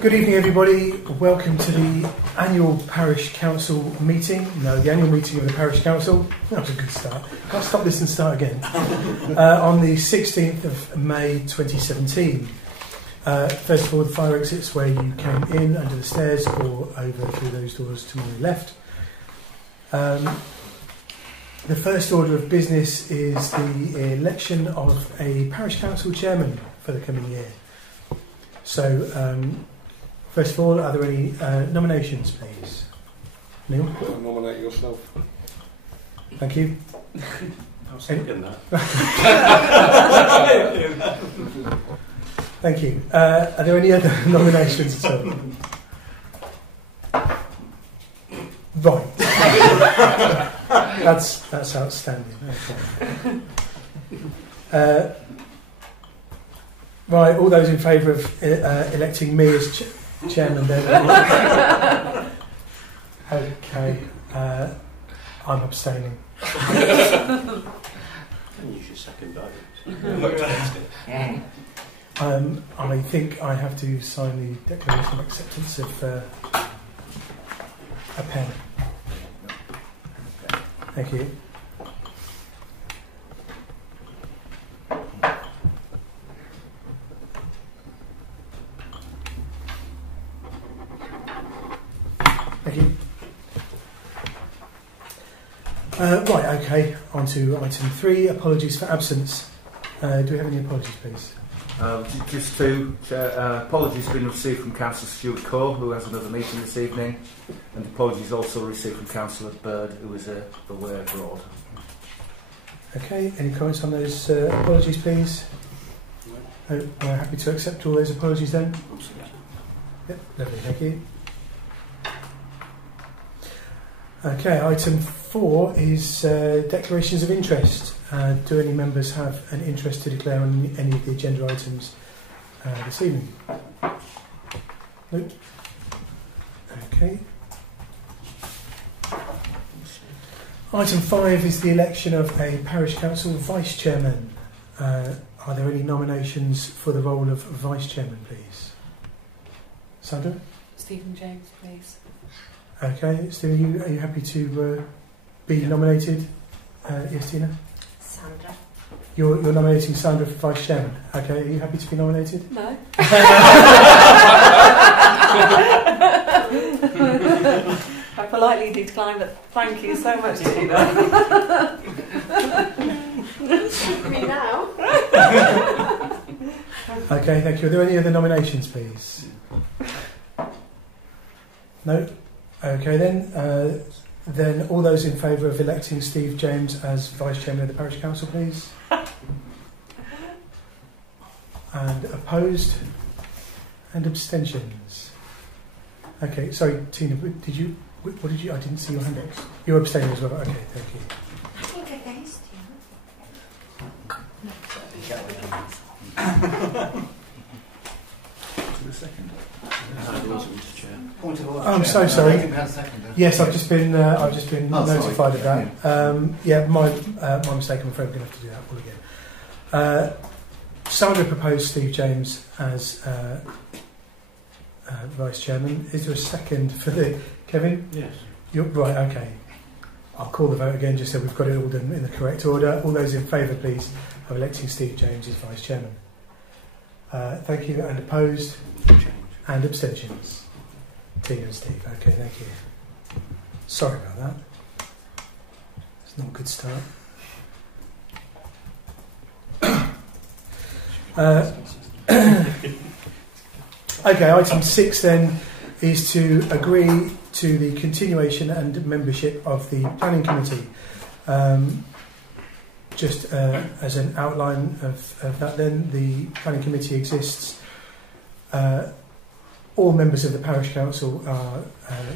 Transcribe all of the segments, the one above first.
Good evening, everybody. Welcome to the annual Parish Council meeting. No, the annual meeting of the Parish Council. That was a good start. Can't stop this and start again. On the 16th of May 2017. First of all, the fire exits where you came in under the stairs or over through those doors to my left. The first order of business is the election of a Parish Council chairman for the coming year. So, first of all, are there any nominations, please? Neil? Nominate yourself. Thank you. I'll second that. Thank you. Are there any other nominations at all? Right. That's outstanding. Okay. Right, all those in favour of electing me as chairman then? Okay, I'm abstaining. Can use your second vote. I think I have to sign the declaration of acceptance of a pen. Thank you. Thank you. Right, okay, on to item 3, apologies for absence. Do we have any apologies, please? Just two. Apologies have been received from Councillor Stuart Cole, who has another meeting this evening, and apologies also received from Councillor Bird, who is away abroad. Okay, any comments on those apologies, please? No. We're happy to accept all those apologies then? Absolutely. Yep, lovely, thank you. Okay, item 4 is declarations of interest. Do any members have an interest to declare on any of the agenda items this evening? Nope. Okay. Item 5 is the election of a Parish Council Vice Chairman. Are there any nominations for the role of Vice Chairman, please? Sandra? Stephen James, please. Okay, Stephen, are you happy to be nominated? Yes, Tina? Sandra. You're nominating Sandra for Vice Chairman. Okay, are you happy to be nominated? No. I politely decline, but thank you so much, Tina. Me now? Okay, thank you. Are there any other nominations, please? No? Okay then. Then all those in favour of electing Steve James as Vice Chairman of the Parish Council, please. And opposed? And abstentions? Okay, sorry, Tina, what did you... I didn't see your hand up. You were abstaining as well. Okay, thank you. I think against To the second. I'm so sorry. Yes, I've just been notified of that. Yeah, my mistake. I'm afraid we're going to have to do that all again. Sandra proposed Steve James as Vice Chairman. Is there a second for the Kevin? Yes. You're right. Okay. I'll call the vote again, just so we've got it all done in the correct order. All those in favour, please, of electing Steve James as Vice Chairman. Thank you. And opposed? And abstentions? Tina and Steve. Okay, thank you. Sorry about that. It's not a good start. Okay, item 6 then is to agree to the continuation and membership of the Planning Committee. Just as an outline of that then, the Planning Committee exists. All members of the Parish Council are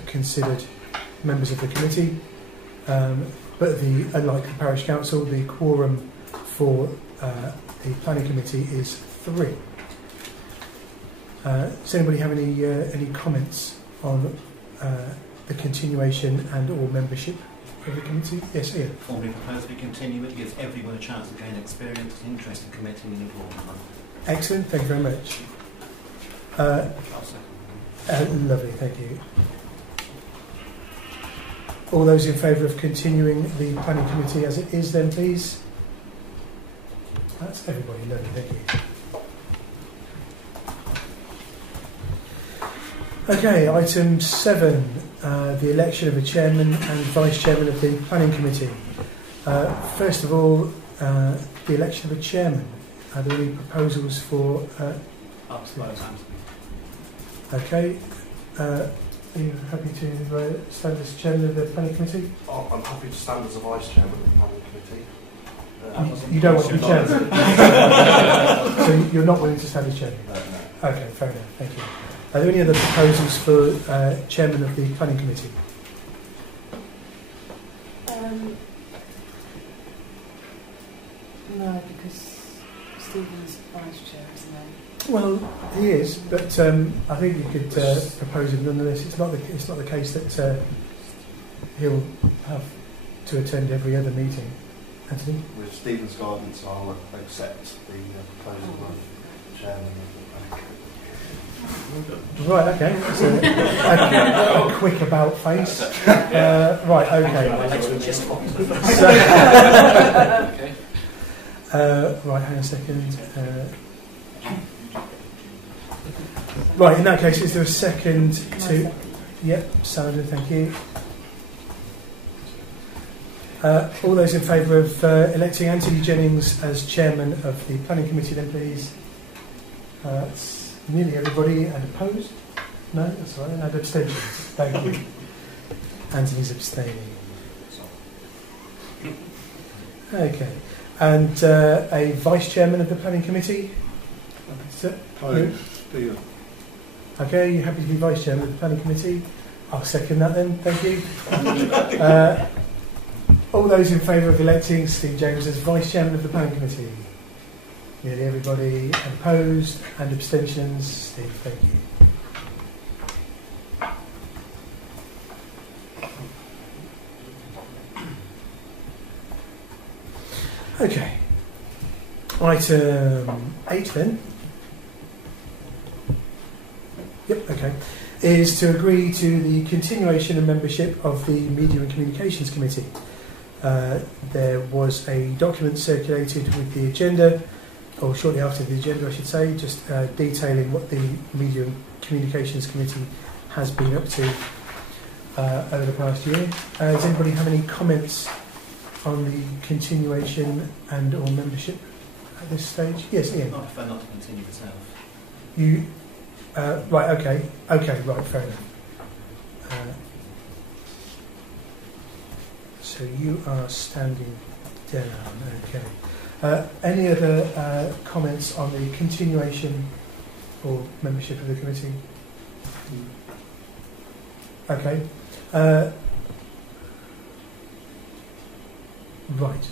considered members of the committee, but unlike the Parish Council, the quorum for the Planning Committee is 3. Does anybody have any comments on the continuation and or membership of the committee? Yes, Ian. Formally propose we continue. It gives everyone a chance to gain experience, interest in committee and important. Excellent, thank you very much. Lovely, thank you. All those in favour of continuing the planning committee as it is then, please? That's everybody, lovely, thank you. Okay, item 7, the election of a chairman and vice chairman of the planning committee. First of all, the election of a chairman. Are there any proposals for... Okay. Are you happy to stand as chairman of the planning committee? Oh, I'm happy to stand as a vice chairman of the planning committee. You don't want to be chairman? So you're not willing to stand as chairman? No. Okay, fair enough, thank you. Are there any other proposals for chairman of the planning committee? No, because Stephen's vice chair, isn't he? Well, he is, but I think you could propose him nonetheless. It's not the case that he'll have to attend every other meeting. Anthony? With Stephen's guidance, I'll accept the proposal of chairman of the planning committee. Right, okay. That's a quick about face. Right, okay. Right, hang on a second. Right, in that case, is there a second to... Yep, Sandra, thank you. All those in favour of electing Anthony Jennings as chairman of the planning committee then, please? It's nearly everybody. And opposed? No, that's all right. And abstentions. Thank you. Anthony's abstaining. Okay. And a vice chairman of the planning committee? Stephen. Okay, you happy to be vice chairman of the planning committee? I'll second that then, thank you. All those in favour of electing Steve James as vice chairman of the planning committee? Nearly everybody. Opposed and abstentions? Steve, thank you. Okay. Item 8 then. Yep, okay. Is to agree to the continuation and membership of the Media and Communications Committee. There was a document circulated with the agenda, or shortly after the agenda I should say, just detailing what the Media and Communications Committee has been up to over the past year. Does anybody have any comments on the continuation and or membership at this stage? Yes, Ian. I prefer not to continue myself. You, right, okay, right, fair enough. So you are standing down, okay. Any other comments on the continuation or membership of the committee? Okay. Right.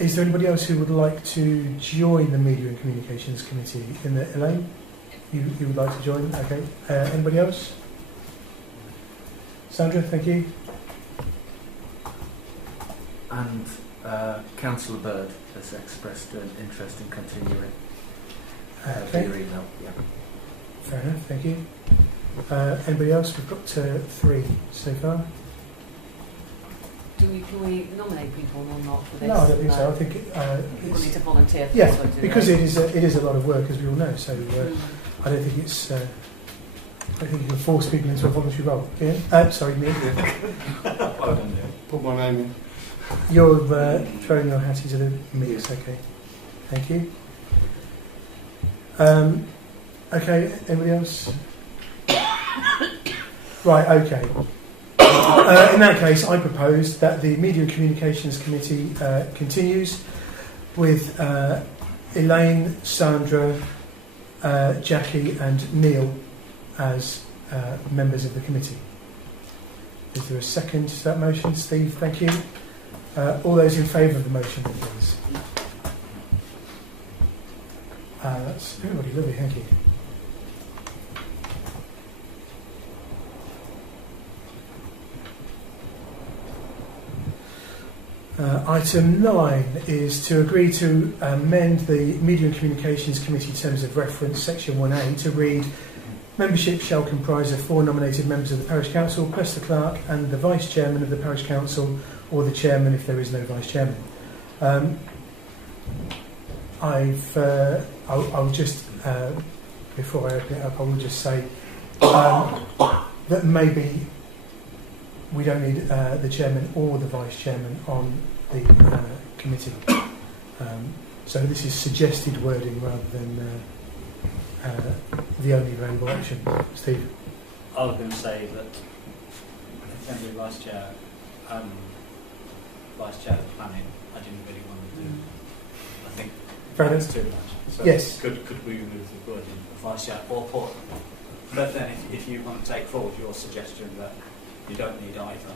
Is there anybody else who would like to join the Media and Communications Committee? Elaine? You would like to join? Okay. Anybody else? Sandra, thank you. And Councillor Bird has expressed an interest in continuing via email. Yeah. Fair enough, thank you. Anybody else? We've got 3 so far. Can we nominate people or not for this? No, I don't think so. I think people need to volunteer for yeah, this one, do because they? it is a lot of work, as we all know. So I don't think it's. I don't think you can force people into a voluntary role. Ian? Sorry, me. Put my name in. You're throwing your hat into the mix. Okay, thank you. Okay, anybody else? Right. Okay. In that case, I propose that the Media and Communications Committee continues with Elaine, Sandra, Jackie and Neil as members of the committee. Is there a second to that motion? Steve, thank you. All those in favour of the motion, please. That's everybody, lovely, thank you. Item 9 is to agree to amend the Media and Communications Committee Terms of Reference, Section 1A, to read Membership shall comprise of 4 nominated members of the Parish Council, plus the clerk and the Vice Chairman of the Parish Council, or the Chairman if there is no Vice Chairman. I'll just, before I open it up, I will just say that maybe we don't need the Chairman or the Vice Chairman on the committee. So this is suggested wording rather than the only available option. Steve? I was going to say that Assembly Vice Chair of the planning, I didn't really want to do. I think that's too much. So yes. Could we remove the word in the Vice Chair or put? But then if you want to take forward your suggestion that you don't need either,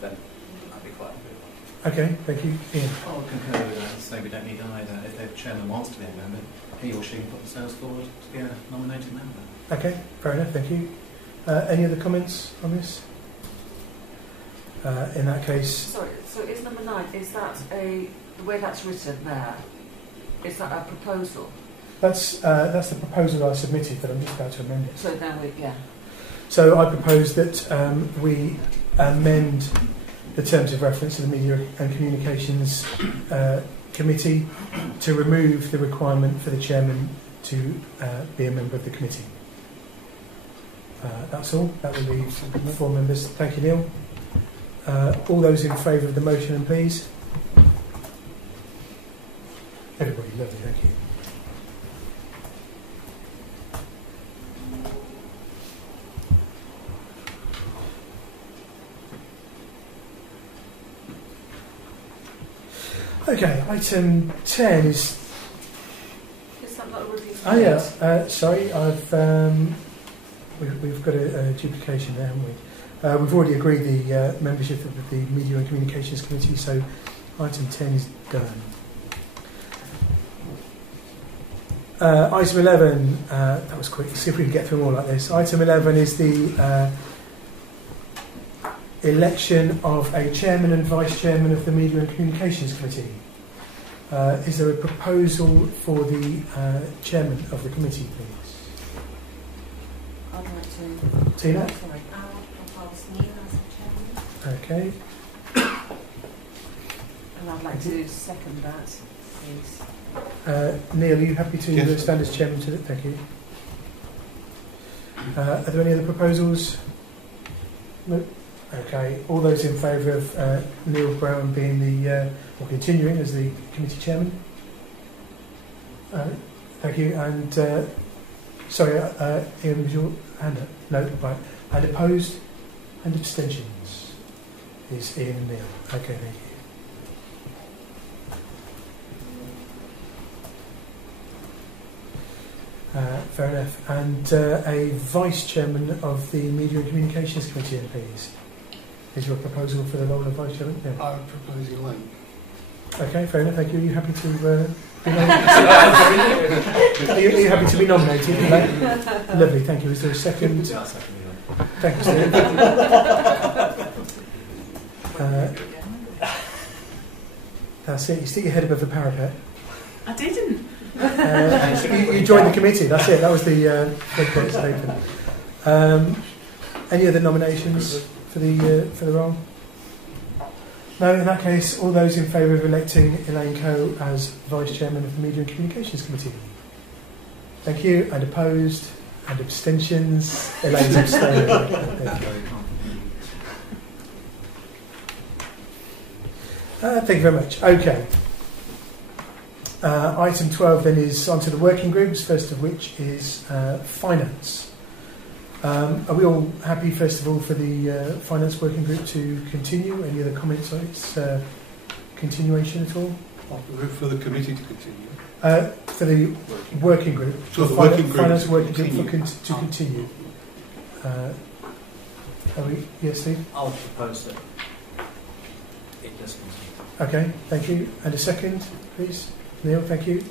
then I'd be quite good. Okay, thank you. Ian? I'll concur with that. Say we don't need either. If the chairman wants to be a member, he or she can put themselves forward to be a nominated member. Okay, fair enough, thank you. Any other comments on this? In that case... Sorry, so is number 9, is that the way that's written there, is that a proposal? That's the proposal I submitted, but I'm just about to amend it. So now So I propose that we amend the terms of reference of the Media and Communications Committee to remove the requirement for the Chairman to be a member of the committee. That's all. That will leave 4 members. Thank you, Neil. All those in favour of the motion, please. Everybody, lovely, thank you. Okay, item 10 is... Is that not a review? Oh yeah, sorry, we've got a duplication there, haven't we? We've already agreed the membership of the Media and Communications Committee, so item 10 is done. Item 11, that was quick, see if we can get through them all like this. Item 11 is the election of a Chairman and Vice Chairman of the Media and Communications Committee. Is there a proposal for the Chairman of the committee, please? I'd like to... Tina? Sorry, I'll propose Neil as the Chairman. Okay. And I'd like to second that, please. Neil, are you happy to Yes. stand as Chairman to it? Thank you. Are there any other proposals? No? Okay. All those in favour of Neil Brown being the, or continuing as the committee Chairman? Thank you. And, sorry, Ian, was your hand up? No, right. And opposed? And abstentions? Is Ian and Neil. Okay, thank you. Fair enough. And a Vice Chairman of the Media and Communications Committee, please. Is your proposal for the role of Vice Chairman? Yeah. I would propose Elaine. Okay, fair enough. Thank you. Are you happy to be nominated? Are you happy to be nominated? Elaine? Lovely. Thank you. Is there a second? Yeah, I'll second you. Thank you, Steve. That's it. You stick your head above the parapet. I didn't. You joined the committee. That's it. That was the floodgates open. Any other nominations for the role? No. In that case, all those in favour of electing Elaine Coe as Vice Chairman of the Media and Communications Committee. Thank you. And opposed and abstentions. Elaine's abstaining. Thank you very much. Okay. Item 12 then is onto the working groups, first of which is finance. Are we all happy, first of all, for the finance working group to continue? Any other comments on its continuation at all? For the committee to continue. For the working group. So the working group finance to working continue. group to continue. Yes, Steve? I'll propose that it does continue. Okay, thank you. And a second, please? Neil, thank you.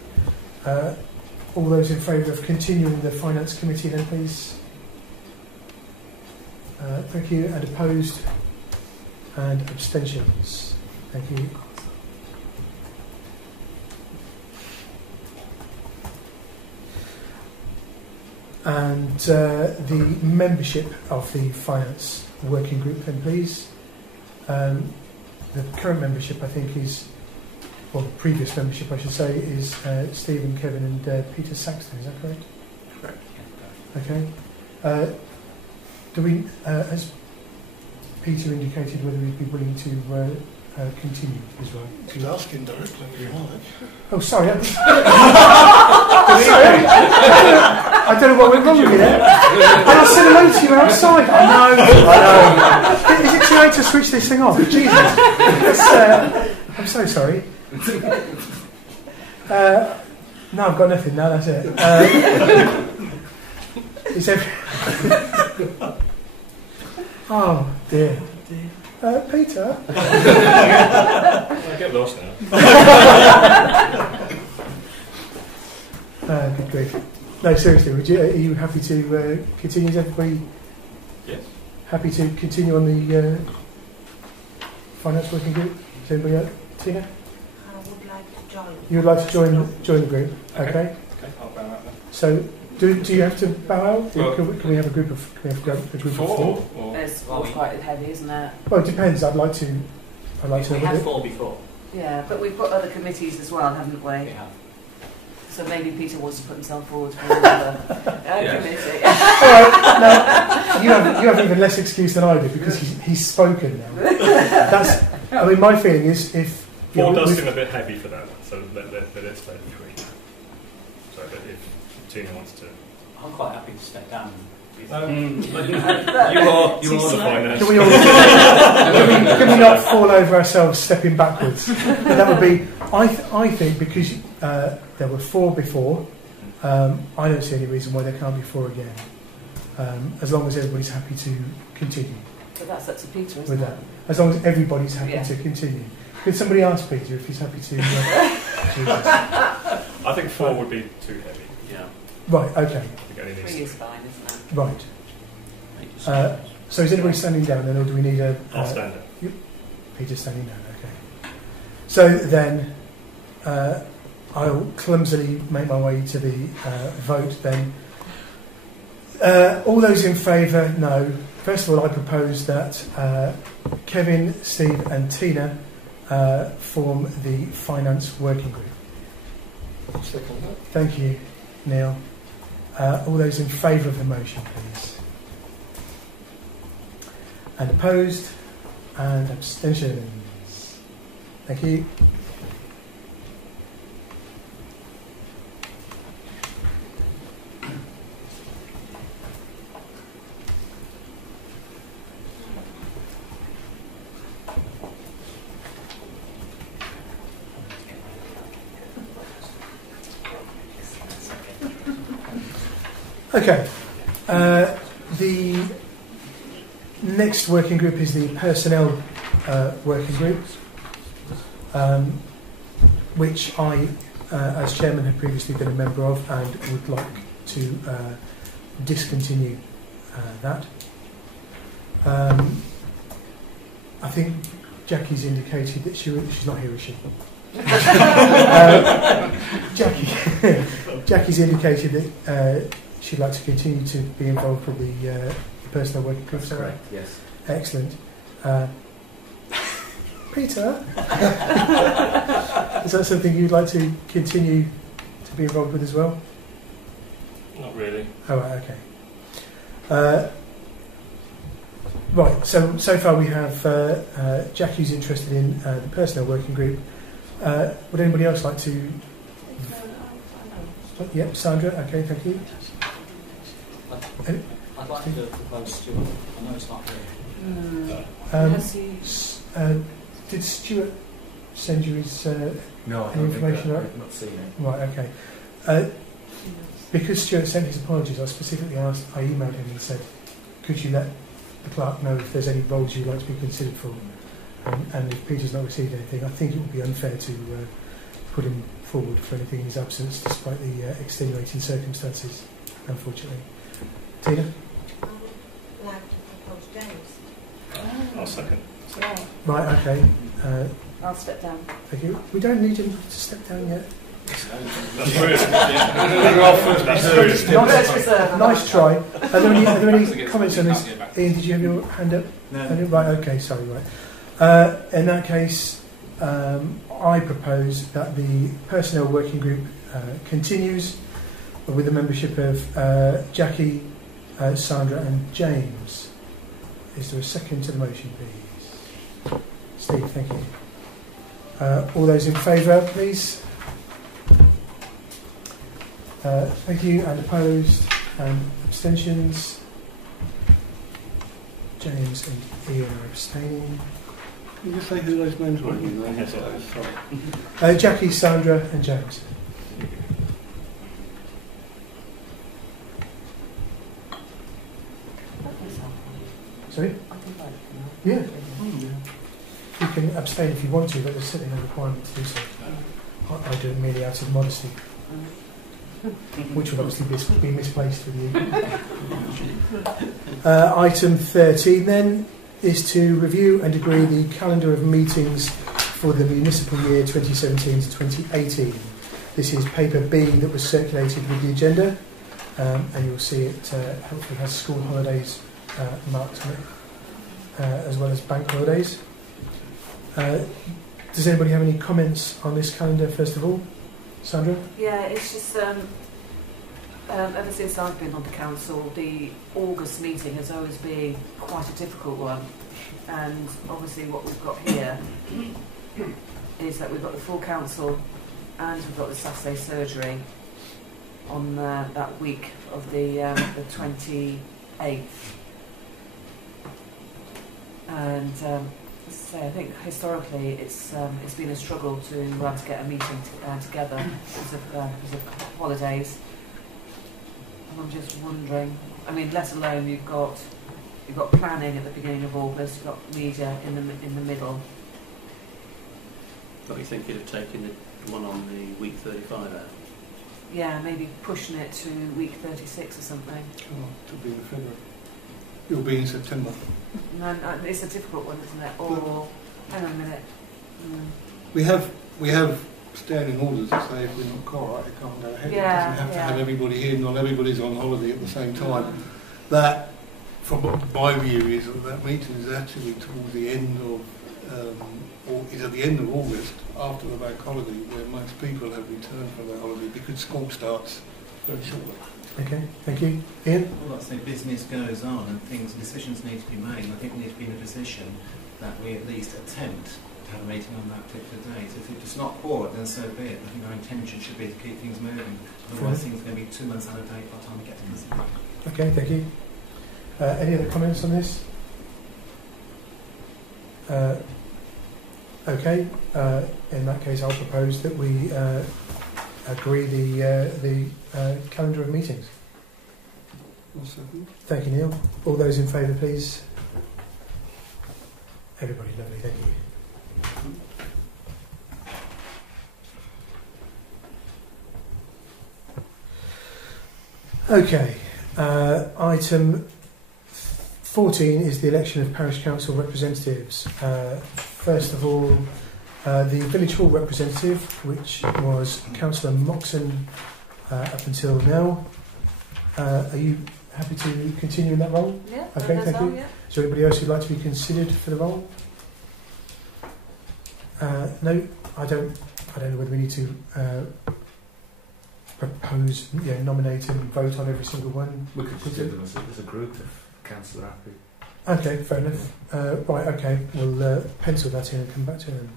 All those in favour of continuing the Finance Committee then, please? Thank you. And opposed? And abstentions? Thank you. And the membership of the finance working group, then please. The current membership, I think, is, well, the previous membership, I should say, is Stephen, Kevin, and Peter Saxton. Is that correct? Correct. Okay. Do we, has Peter indicated whether he'd be willing to continue as well? You can ask him directly if you like. Oh, sorry. Sorry. I don't know what went wrong with me there. And I said hello to you outside. I know. Is it too late to switch this thing off? Jesus. I'm so sorry. No, I've got nothing. No, that's it. Is oh, dear. Peter? I get lost now. Good grief. No, seriously, are you happy to continue? Is everybody Yes. happy to continue on the finance working group? Is anybody else? Tina? I would like to join. You would like to join the group? Okay. Okay, I'll bow out then. So, do you have to bow out? Well, can we have a group of four? Or It's quite heavy, isn't it? Well, it depends. I'd like to. We had 4 before. Yeah, but we've got other committees as well, haven't we? We have. So maybe Peter wants to put himself forward for another committee. All right. Now, you have even less excuse than I do because he's spoken now. That's. I mean, my feeling is if 4 does seem a bit heavy for that, so let it stay between. So, but if Tina wants to, I'm quite happy to step down. you are the finance. Can we not fall over ourselves stepping backwards? That would be. I think because there were 4 before, I don't see any reason why there can't be 4 again. As long as everybody's happy to continue. But that's up to Peter, isn't with it? that. As long as everybody's happy to continue. Could somebody ask Peter if he's happy to? I think 4 would be too heavy. Yeah. Right. Okay. 3 is fine, isn't it? Right. So is anybody standing down then, or do we need a? I'll stand up. Peter's standing down. Okay. So then, I'll clumsily make my way to the vote. Then, all those in favour, no. First of all, I propose that Kevin, Steve, and Tina form the finance working group. Second that. Thank you, Neil. All those in favour of the motion, please. And opposed? And abstentions? Thank you. Okay. The next working group is the personnel working group, which I, as chairman, had previously been a member of and would like to discontinue that. I think Jackie's indicated that she's not here, is she? Jackie's indicated that she'd like to continue to be involved with the personal working group. That's correct, yes. Excellent. Peter, is that something you'd like to continue to be involved with as well? Not really. Oh, right, okay. Right, so far we have Jack who's interested in the personnel working group. Would anybody else like to? Yep, Sandra, okay, thank you. I'd like to propose Stuart. I know it's not here. Did Stuart send you his no, I any information? I've not seen it. Right, okay. Because Stuart sent his apologies, I specifically asked, I emailed him and said, could you let the clerk know if there's any roles you'd like to be considered for? And if Peter's not received anything, I think it would be unfair to put him forward for anything in his absence, despite the extenuating circumstances, unfortunately. Tina? I would like to propose James. I'll second. Right, okay. I'll step down. Thank you. We don't need him to step down yet. That's brilliant. Yeah. Nice try. Are there any comments on this? Ian, did you have your hand up? No. Right, okay, sorry, right. In that case, I propose that the personnel working group continues with the membership of Jackie, Sandra and James. Is there a second to the motion, please? Steve, thank you. All those in favour, please? Thank you. And opposed? And abstentions? James and Ian are abstaining. Can you just say who those names were? Yes, Sorry. Jackie, Sandra and James. Sorry? Yeah. You can abstain if you want to, but there's certainly no requirement to do so. I do it merely out of modesty, which will obviously be misplaced with you. Item 13 then is to review and agree the calendar of meetings for the municipal year 2017 to 2018. This is paper B that was circulated with the agenda, and you'll see it hopefully has school holidays marked on it, as well as bank holidays. Does anybody have any comments on this calendar, first of all? Sandra? Yeah, it's just ever since I've been on the council, the August meeting has always been quite a difficult one. And obviously what we've got here is that we've got the full council and we've got the Saturday surgery on that week of the 28th. And so I think historically it's been a struggle to get a meeting together because of holidays. And I'm just wondering, I mean, let alone you've got planning at the beginning of August, you've got media in the middle. Got you thinking of taking the one on the week 35 out? Yeah, maybe pushing it to week 36 or something. Oh, to be in February. You'll be in September. No, it's a difficult one, isn't it? Or hang on a minute. We have standing orders that say if we're not quite, it can't go ahead. Yeah, it doesn't have to yeah. have everybody here, not everybody's on holiday at the same time. That, from my view, is that meeting is actually towards the end of, or is at the end of August, after the bank holiday, where most people have returned from their holiday because school starts very shortly. Okay, thank you. Ian? Well, like I say, business goes on and decisions need to be made. And I think we need to be in a position that we at least attempt to have a meeting on that particular day. So if it's not forward, then so be it. I think our intention should be to keep things moving. Otherwise, things are going to be 2 months out of date by the time we get to consider. Okay, thank you. Any other comments on this? Okay, in that case I'll propose that we agree the calendar of meetings. Thank you, Neil. All those in favour, please. Everybody, lovely, thank you. Okay, item 14 is the election of Parish Council representatives. First of all, the Village Hall representative, which was Councillor Moxon up until now. Are you happy to continue in that role? Yeah. Okay, thank you. Yeah. Is there anybody else who'd like to be considered for the role? No, I don't know whether we need to propose, nominate and vote on every single one. We could just do them as a group if council are happy. Okay, fair enough. Right, okay, we'll pencil that in and come back to them.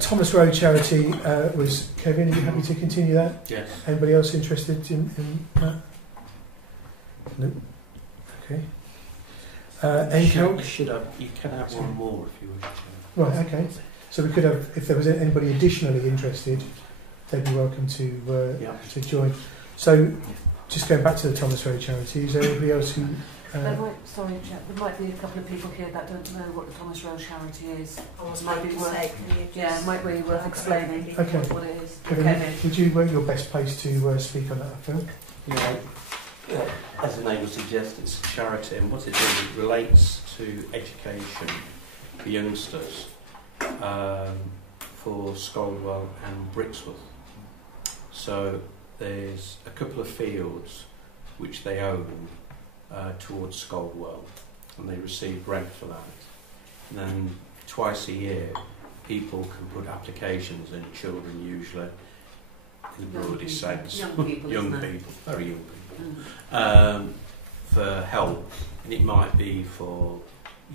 Thomas Road Charity was Kevin. Are you happy to continue that? Yes. Anybody else interested in that? No. Okay. NCALC? You can have one more if you wish. Right, okay. So we could have, if there was anybody additionally interested, they'd be welcome to join. So, just going back to the Thomas Road Charity, is there anybody else who... there might be a couple of people here that don't know what the Thomas Road Charity is. Might be might be worth explaining what it is. Kevin, would you work your best place to speak on that, Phil? Yeah. As the name would suggest, it's a charity, and what it does, it relates to education for youngsters for Scaldwell and Brixworth So there's a couple of fields which they own towards Scoldwell, and they receive rent for that. And then twice a year, people can put applications in, children usually, in the broadest sense, young people, very young people, for help. And it might be for,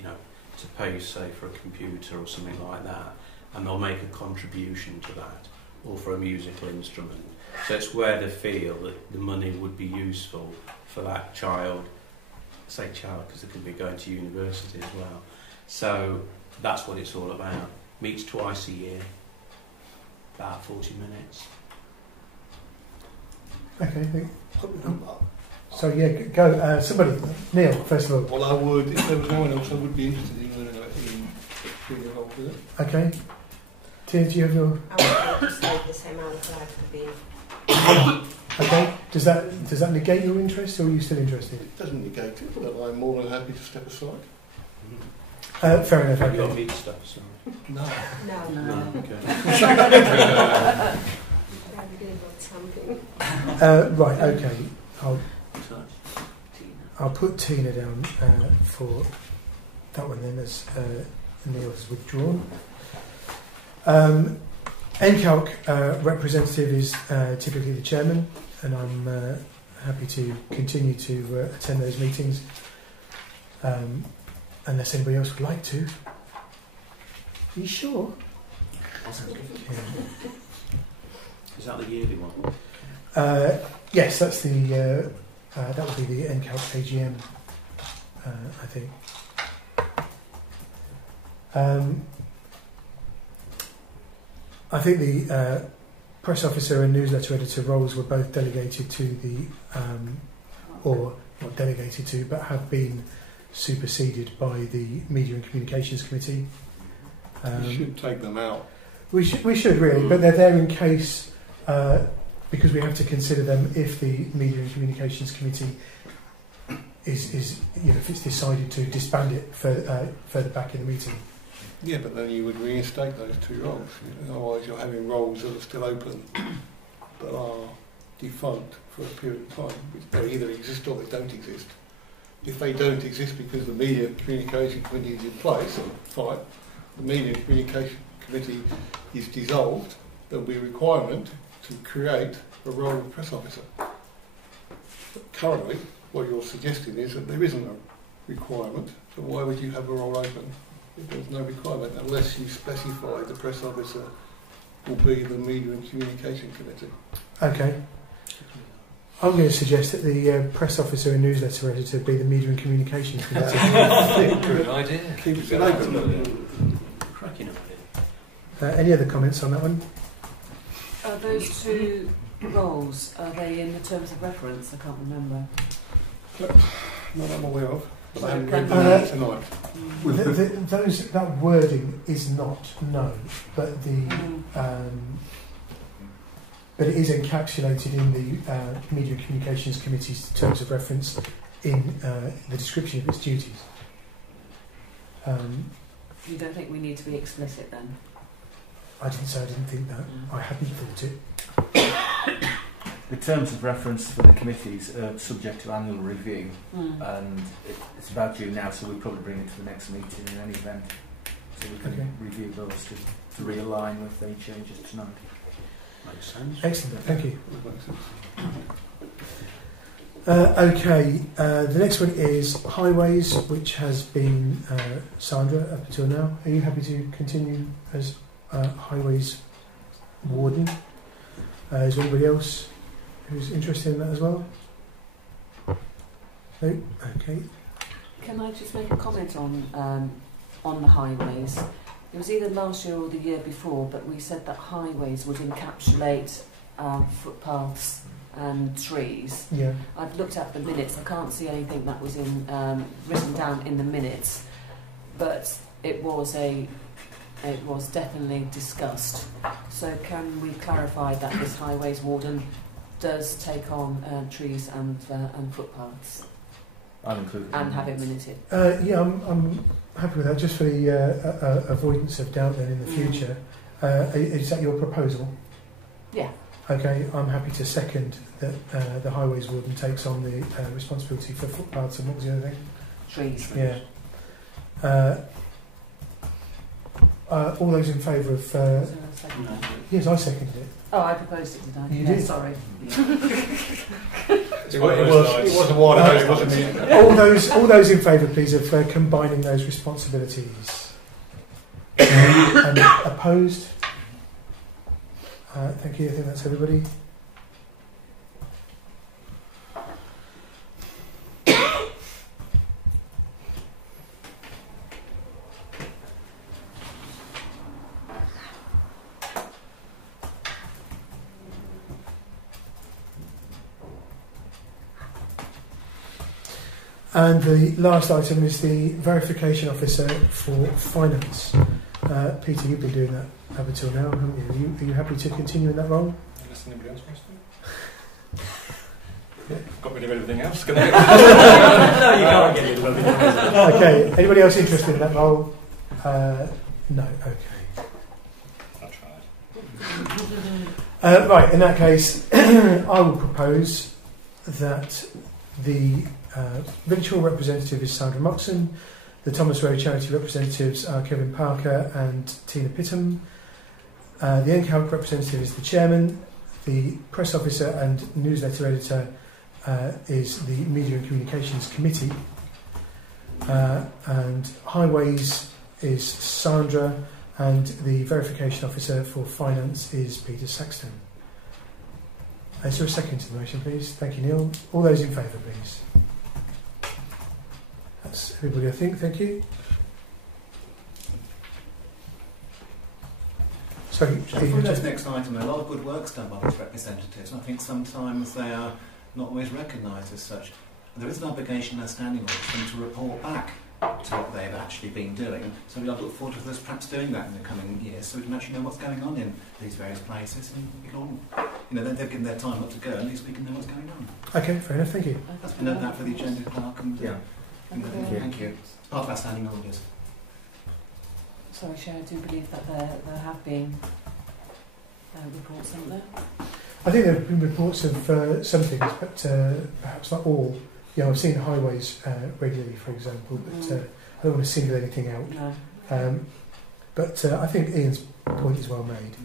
to pay, say, for a computer or something like that, and they'll make a contribution to that, or for a musical instrument. So it's where they feel that the money would be useful for that child, say child because they could be going to university as well. So that's what it's all about. Meets twice a year, about 40 minutes. Okay. So yeah, go. Somebody, Neil, first of all. Well, I would, if there was no one else, I would be interested in learning about being involved with it. Okay. Tina, do you have your... I would say the same I would apply for being. Okay. Does that negate your interest, or are you still interested? It doesn't negate it, but I'm more than happy to step aside. Fair enough. Have you got Okay. meat stuff? Sorry. No. No. Okay. Yeah, we did about something. Right. Okay. I'll put Tina down for that one then, as Neil has withdrawn. NCALC representative is typically the chairman, and I'm happy to continue to attend those meetings unless anybody else would like to. Are you sure? Yeah. Is that the yearly one? Yes, that's the that would be the NCALC AGM, I think. I think the press officer and newsletter editor roles were both delegated to the, or not delegated to, but have been superseded by the Media and Communications Committee. You should take them out. We should really, but they're there in case, because we have to consider them if the Media and Communications Committee is if it's decided to disband it further back in the meeting. Yeah, but then you would reinstate those two roles. Otherwise, you're having roles that are still open that are defunct for a period of time, which they either exist or they don't exist. If they don't exist because the Media and Communication Committee is in place, fine. The Media and Communication Committee is dissolved, there will be a requirement to create a role of press officer. But currently, what you're suggesting is that there isn't a requirement, so why would you have a role open? If there's no requirement, unless you specify the press officer will be the Media and Communication Committee. Okay. I'm going to suggest that the press officer and newsletter editor be the Media and Communications Committee. Good idea. Keep it open. Cracking idea. Any other comments on that one? Are those two roles, are they in the terms of reference? I can't remember. Not I'm aware of. But I haven't Can read them tonight. That wording is not known, but but it is encapsulated in the Media and Communications Committee's terms of reference in the description of its duties. You don't think we need to be explicit then? I didn't think that. I hadn't thought it. The terms of reference for the committees are subject to annual review, and it's about due now, so we'll probably bring it to the next meeting in any event, so we can review those to realign with any changes tonight. Makes sense. Excellent, thank you. Okay, the next one is highways, which has been Sandra up until now. Are you happy to continue as highways warden? Is there anybody else who's interested in that as well? No? Okay. Can I just make a comment on the highways? It was either last year or the year before, but we said that highways would encapsulate footpaths and trees. Yeah. I've looked at the minutes. I can't see anything that was in written down in the minutes, but it was definitely discussed. So can we clarify that this highways warden does take on trees and footpaths? I'll include it. And have it minuted. Yeah, I'm happy with that, just for the avoidance of doubt then in the future. Is that your proposal? Yeah. Okay, I'm happy to second that the highways warden takes on the responsibility for footpaths and what was the other thing? Trees. Yeah. All those in favour of... Is there a second? yes, I seconded it. Oh, I proposed it, did I? You Yeah, did? sorry. It was a while ago, wasn't it? All those in favour, please, of combining those responsibilities. And opposed? Thank you. I think that's everybody. And the last item is the verification officer for finance. Peter, you've been doing that up until now, haven't you? Are you happy to continue in that role? Unless anybody else wants to. Got rid of everything else. Can I? No, you can't get rid of everything else. Okay. Anybody else interested in that role? No. Okay. I'll try. Right. In that case, I will propose that the virtual representative is Sandra Moxon. The Thomas Road charity representatives are Kevin Parker and Tina Pittham. The NCALC representative is the chairman. The press officer and newsletter editor is the Media and Communications Committee. And Highways is Sandra, and the verification officer for finance is Peter Saxton. Is there a second to the motion, please? Thank you, Neil. All those in favour, please. That's everybody, I think. Thank you. Sorry, For this next item, a lot of good work's done by these representatives, and I think sometimes they are not always recognised as such. There is an obligation in our standing orders for them to report back to what they've actually been doing. So we look forward to us perhaps doing that in the coming years, so we can actually know what's going on in these various places, and we can all, they've given their time not to go, and at least we can know what's going on. Okay, fair enough. Thank you. That's been that for the agenda clerk, and Yeah. Thank you. It's part of our standing orders. Sorry, Chair, I do believe that there have been reports, haven't there? I think there have been reports of some things, but perhaps not all. I've seen highways regularly, for example, but I don't want to single anything out. No. But I think Ian's point is well made.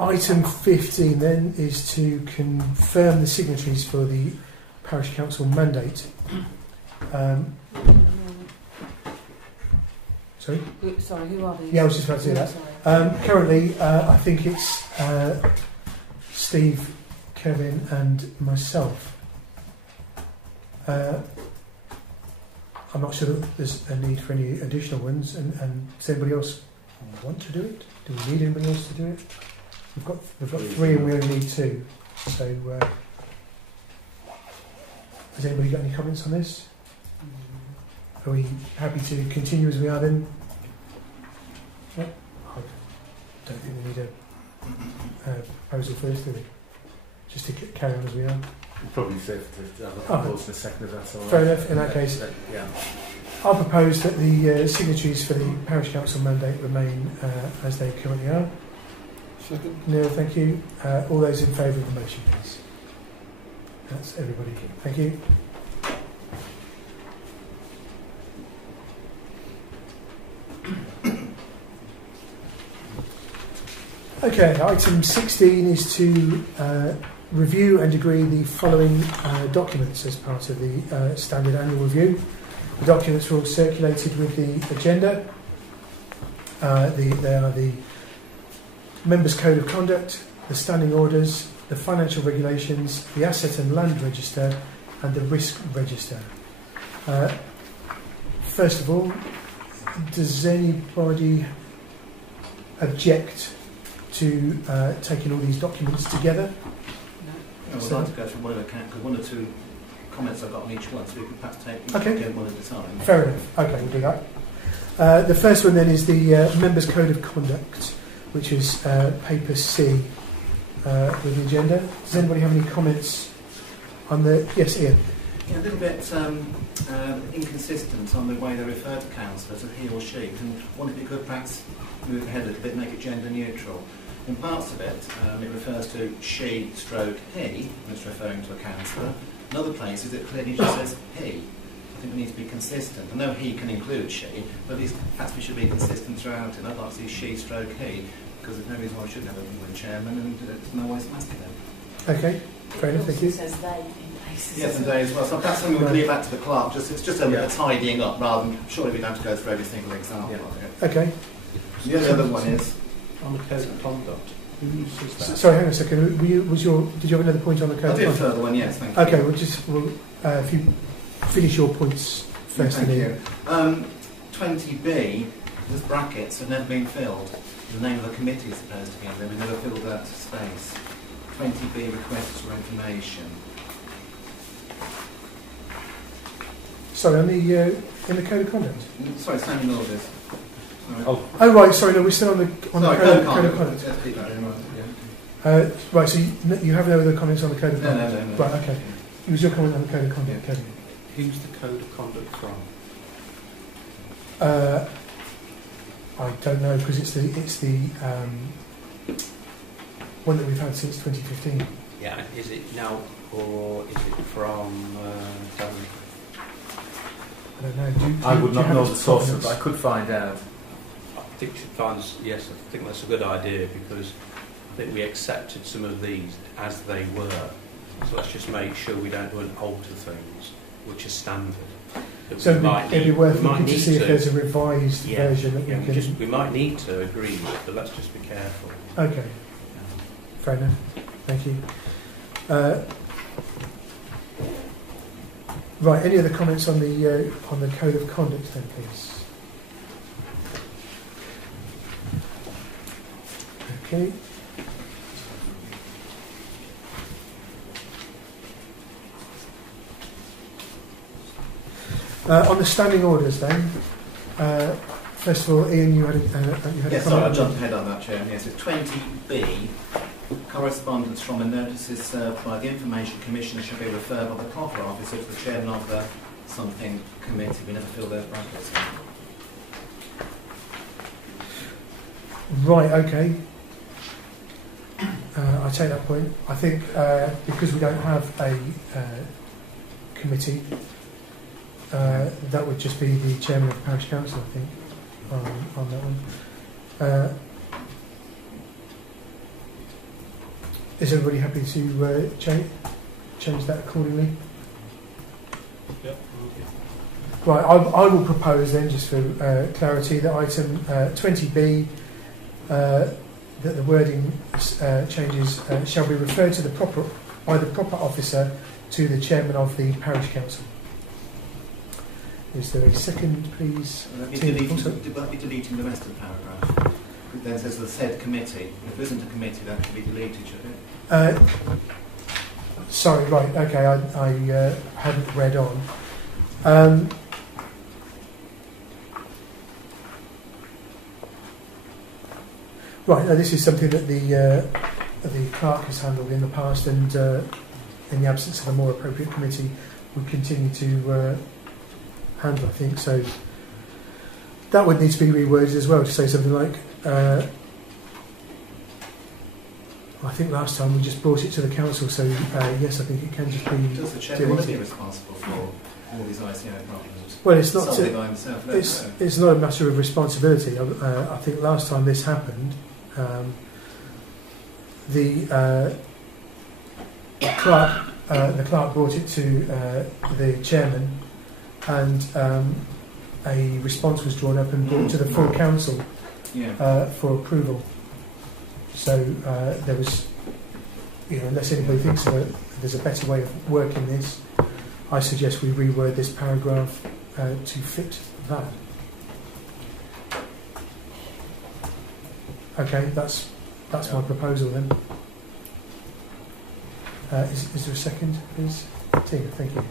Item 15 then is to confirm the signatories for the Parish Council mandate. Sorry? Who are these? Yeah, I was just about to say that. Currently, I think it's Steve, Kevin and myself. I'm not sure that there's a need for any additional ones, and does anybody else want to do it? Do we need anybody else to do it? We've got 3 and we only need 2. So, has anybody got any comments on this? Are we happy to continue as we are then? No? I don't think we need a proposal first, do we? Just to carry on as we are. Probably safe to have a proposal in a second if that's all right. Fair enough, in that case. Yeah. I'll propose that the signatories for the Parish Council mandate remain as they currently are. Second. Neil, thank you. All those in favour of the motion, please. That's everybody. Thank you. Okay, item 16 is to review and agree the following documents as part of the standard annual review. The documents were all circulated with the agenda. They are the Members' Code of Conduct, the Standing Orders, the Financial Regulations, the Asset and Land Register, and the Risk Register. First of all, does anybody object to taking all these documents together? I would like to go through one of the because 1 or 2 comments I've got on each one, so we can perhaps take each one at a time. Fair enough. Okay, we'll do that. The first one then is the Members' Code of Conduct, which is paper C with the agenda. Does anybody have any comments on the... Yes, Ian. Yeah, a little bit inconsistent on the way they refer to councillors as he or she, and wouldn't it be good perhaps move ahead a little bit, make it gender neutral? In parts of it, it refers to she stroke he, when it's referring to a councillor. In other places it clearly just says he. I think we need to be consistent. I know he can include she, but at least perhaps we should be consistent throughout it. I'd like to see she stroke he, because there's no reason why we shouldn't have a woman chairman, and there's no way it's masculine. Okay, fair enough, thank you. It says they in places. Yes, and they as well. So perhaps something we can leave that to the clerk. It's just a tidying up rather than surely we don't have to go through every single example of it. Okay. The other one is on the code of conduct. Who uses that? Sorry, hang on a second. Did you have another point on the code? I'll do a further one, yes, thank you. Okay, if you finish your points first. Thank you. 20B, there's brackets have never been filled. The name of the committee is supposed to be in there. We never filled that space. 20B, requests for information. Sorry, in the code of conduct. Sorry, standing orders. Sorry. Oh right, sorry, no, we're still on the code of conduct. Let's keep that in mind. Yeah. Right, so you have no other comments on the code of conduct? No. Right, okay. It was your comment on the code of conduct, Kevin. Who's the code of conduct from? I don't know, because it's the one that we've had since 2015. Yeah, is it now or is it from I don't know. I would not know the source of it, comments? but I could find out. I think yes, I think that's a good idea because I think we accepted some of these as they were. So let's just make sure we don't go and alter things which are standard. So it'd be worth looking to see if there's a revised version that we can... We might need to agree, but let's just be careful. Okay. Fair enough. Thank you. Right, any other comments on the code of conduct then, please? Okay. On the standing orders then, first of all, Ian, you had a comment? Yes, sorry, I jumped ahead on that, Chair. Yes, it's 20B. Correspondence from and notices served by the Information Commissioner should be referred by the proper officer to the chairman of the something committee. We never fill those brackets. Right, okay. I take that point. I think because we don't have a committee, that would just be the chairman of the Parish Council, I think, on that one. Is everybody happy to change that accordingly? Yep. Right, I will propose then, just for clarity, that item 20B, that the wording changes shall be referred to by the proper officer to the chairman of the Parish Council. Is there a second, please? Would that be deleting the rest of the paragraph? It then says the said committee. If there isn't a committee, that should be deleted, should it? Sorry, right, okay, I hadn't read on. Right, now this is something that the clerk has handled in the past, and in the absence of a more appropriate committee, would continue to handle, I think. So that would need to be reworded as well, to say something like, I think last time we just brought it to the council, so yes, I think it can just be... Does the chairman want to be responsible for all these ICO problems? Well, it's not. By himself, it's not a matter of responsibility. I think last time this happened, the clerk brought it to the chairman, and a response was drawn up and brought to the full council for approval. So there was, unless anybody thinks there's a better way of working this, I suggest we reword this paragraph to fit that. Okay, that's my proposal then. Is there a second, please? Tina, thank you.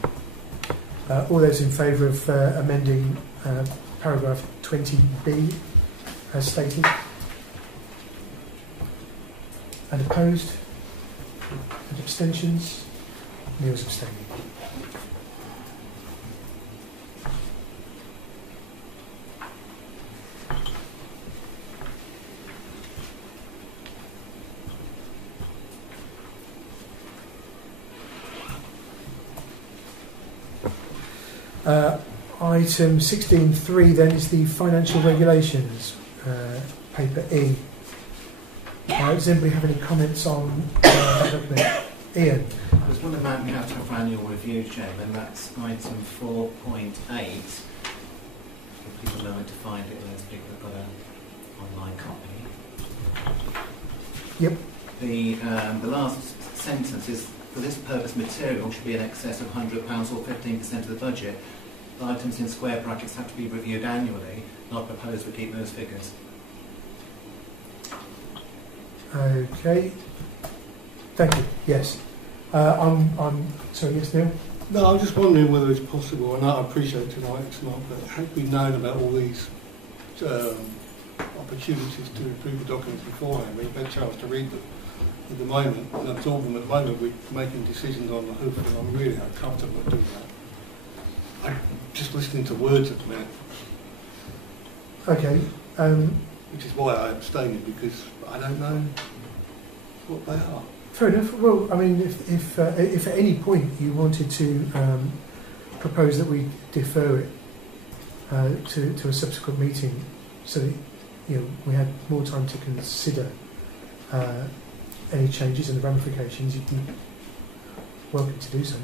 All those in favour of amending paragraph 20B as stated? And opposed? And abstentions? Neil's abstaining. Item 16.3 then is the financial regulations, paper E. Does anybody have any comments on that document? Ian? There's one amount we have to have for annual review, Chairman, that's item 4.8. If people know where to find it, those people have got an online copy. Yep. The last sentence is, for this purpose material should be in excess of £100 or 15% of the budget. The items in square brackets have to be reviewed annually, and I propose we keep those figures. Okay. Thank you. Yes. I'm sorry, yes, Neil? No, I'm just wondering whether it's possible, and I appreciate tonight it's not, but had we known about all these opportunities to improve the documents beforehand, we've had a chance to read them at the moment and absorb them at the moment, we're making decisions on the hoof, and I'm really uncomfortable doing that. I'm just listening to words at the minute. Okay. Which is why I abstained, because I don't know what they are. Fair enough. Well, I mean, if at any point you wanted to propose that we defer it to a subsequent meeting, so that we had more time to consider any changes and the ramifications, you'd be welcome to do so.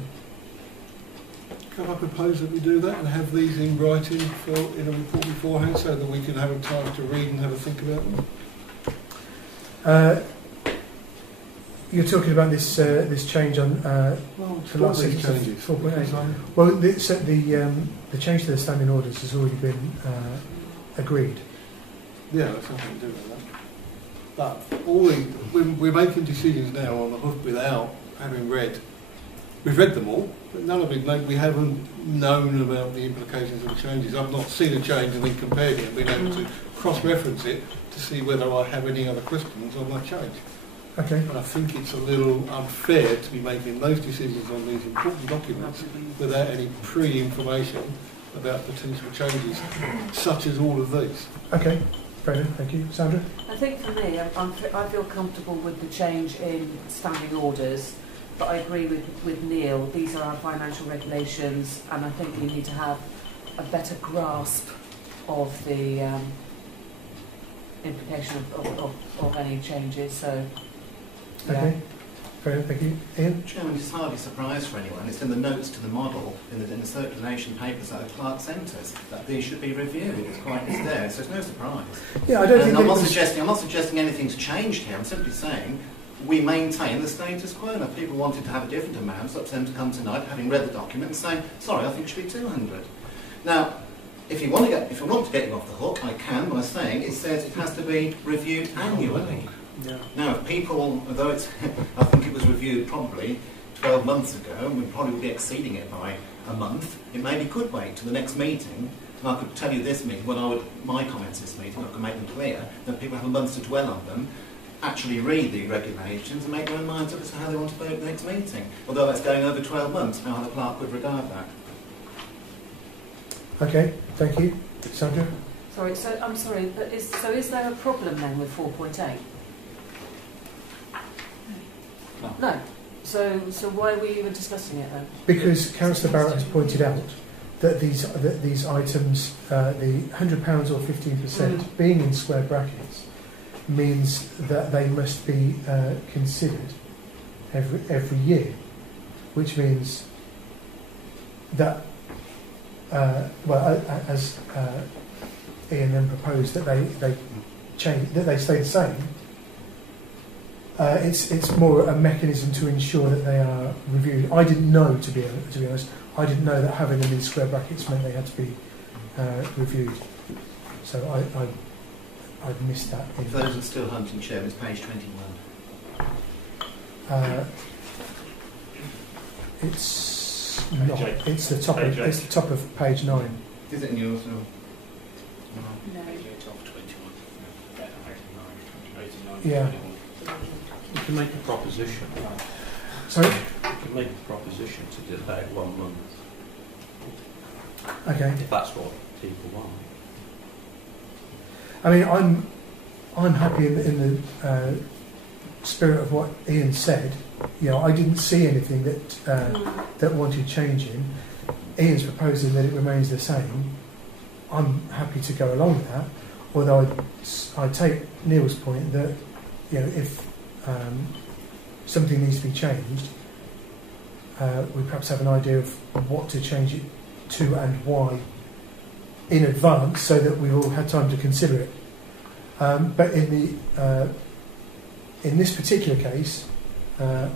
Can I propose that we do that and have these in writing in a report beforehand, so that we can have a time to read and have a think about them? You're talking about this change on the last these changes. 4.8. Well, the change to the standing orders has already been agreed. Yeah, that's nothing to do with that. But we're making decisions now on the hoof without having read. We've read them all, but none of it. We haven't known about the implications of the changes. I've not seen a change and then compared it and been able to cross-reference it to see whether I have any other questions on that change. Okay. And I think it's a little unfair to be making those decisions on these important documents without any pre-information about potential changes, such as all of these. Okay, fair enough. Thank you. Sandra? I think for me, I feel comfortable with the change in standing orders, but I agree with Neil. These are our financial regulations, and I think we need to have a better grasp of the implication of any changes. So. Yeah. Okay, fair enough, thank you. Ian? Chairman, it's hardly a surprise for anyone. It's in the notes to the model, in the circulation papers that the clerk sent us, that these should be reviewed. It's there, so it's no surprise. Yeah, I don't think I'm not suggesting anything's changed here. I'm simply saying we maintain the status quo. And if people wanted to have a different amount, it's up to them to come tonight, having read the document, and saying, sorry, I think it should be 200. Now, if I want to get you off the hook, I can by saying it says it has to be reviewed annually. Yeah. Now, if people, although I think it was reviewed probably 12 months ago, and we'd probably be exceeding it by a month, it maybe could wait to the next meeting, and I could tell you this meeting, my comments this meeting, I could make them clear, that people have a month to dwell on them, actually read the regulations and make their own minds up as to how they want to vote at the next meeting. Although that's going over 12 months, how the clerk would regard that. Okay, thank you. Sandra? Sorry, so I'm sorry, but is there a problem then with 4.8? No. So why were you even discussing it then? Because Councillor Barrett has pointed out that these items, the £100 or 15% being in square brackets, means that they must be considered every year, which means that as Ian then proposed, that they change, that they stay the same. It's more a mechanism to ensure that they are reviewed. I didn't know, to be honest, I didn't know that having them in square brackets meant they had to be reviewed. So I'd missed that. For those who are still hunting, Chairman, it's page 21. It's not. It's the top. It's the top of page 9. Is it in yours? No. Yeah. You can make a proposition. Sorry? You can make a proposition to delay it 1 month. Okay. If that's what people want. I mean, I'm happy in the spirit of what Ian said. I didn't see anything that wanted changing. Ian's proposing that it remains the same, I'm happy to go along with that. Although I take Neil's point that, you know, if something needs to be changed, we perhaps have an idea of what to change it to and why in advance, so that we've all had time to consider it. But in this particular case, at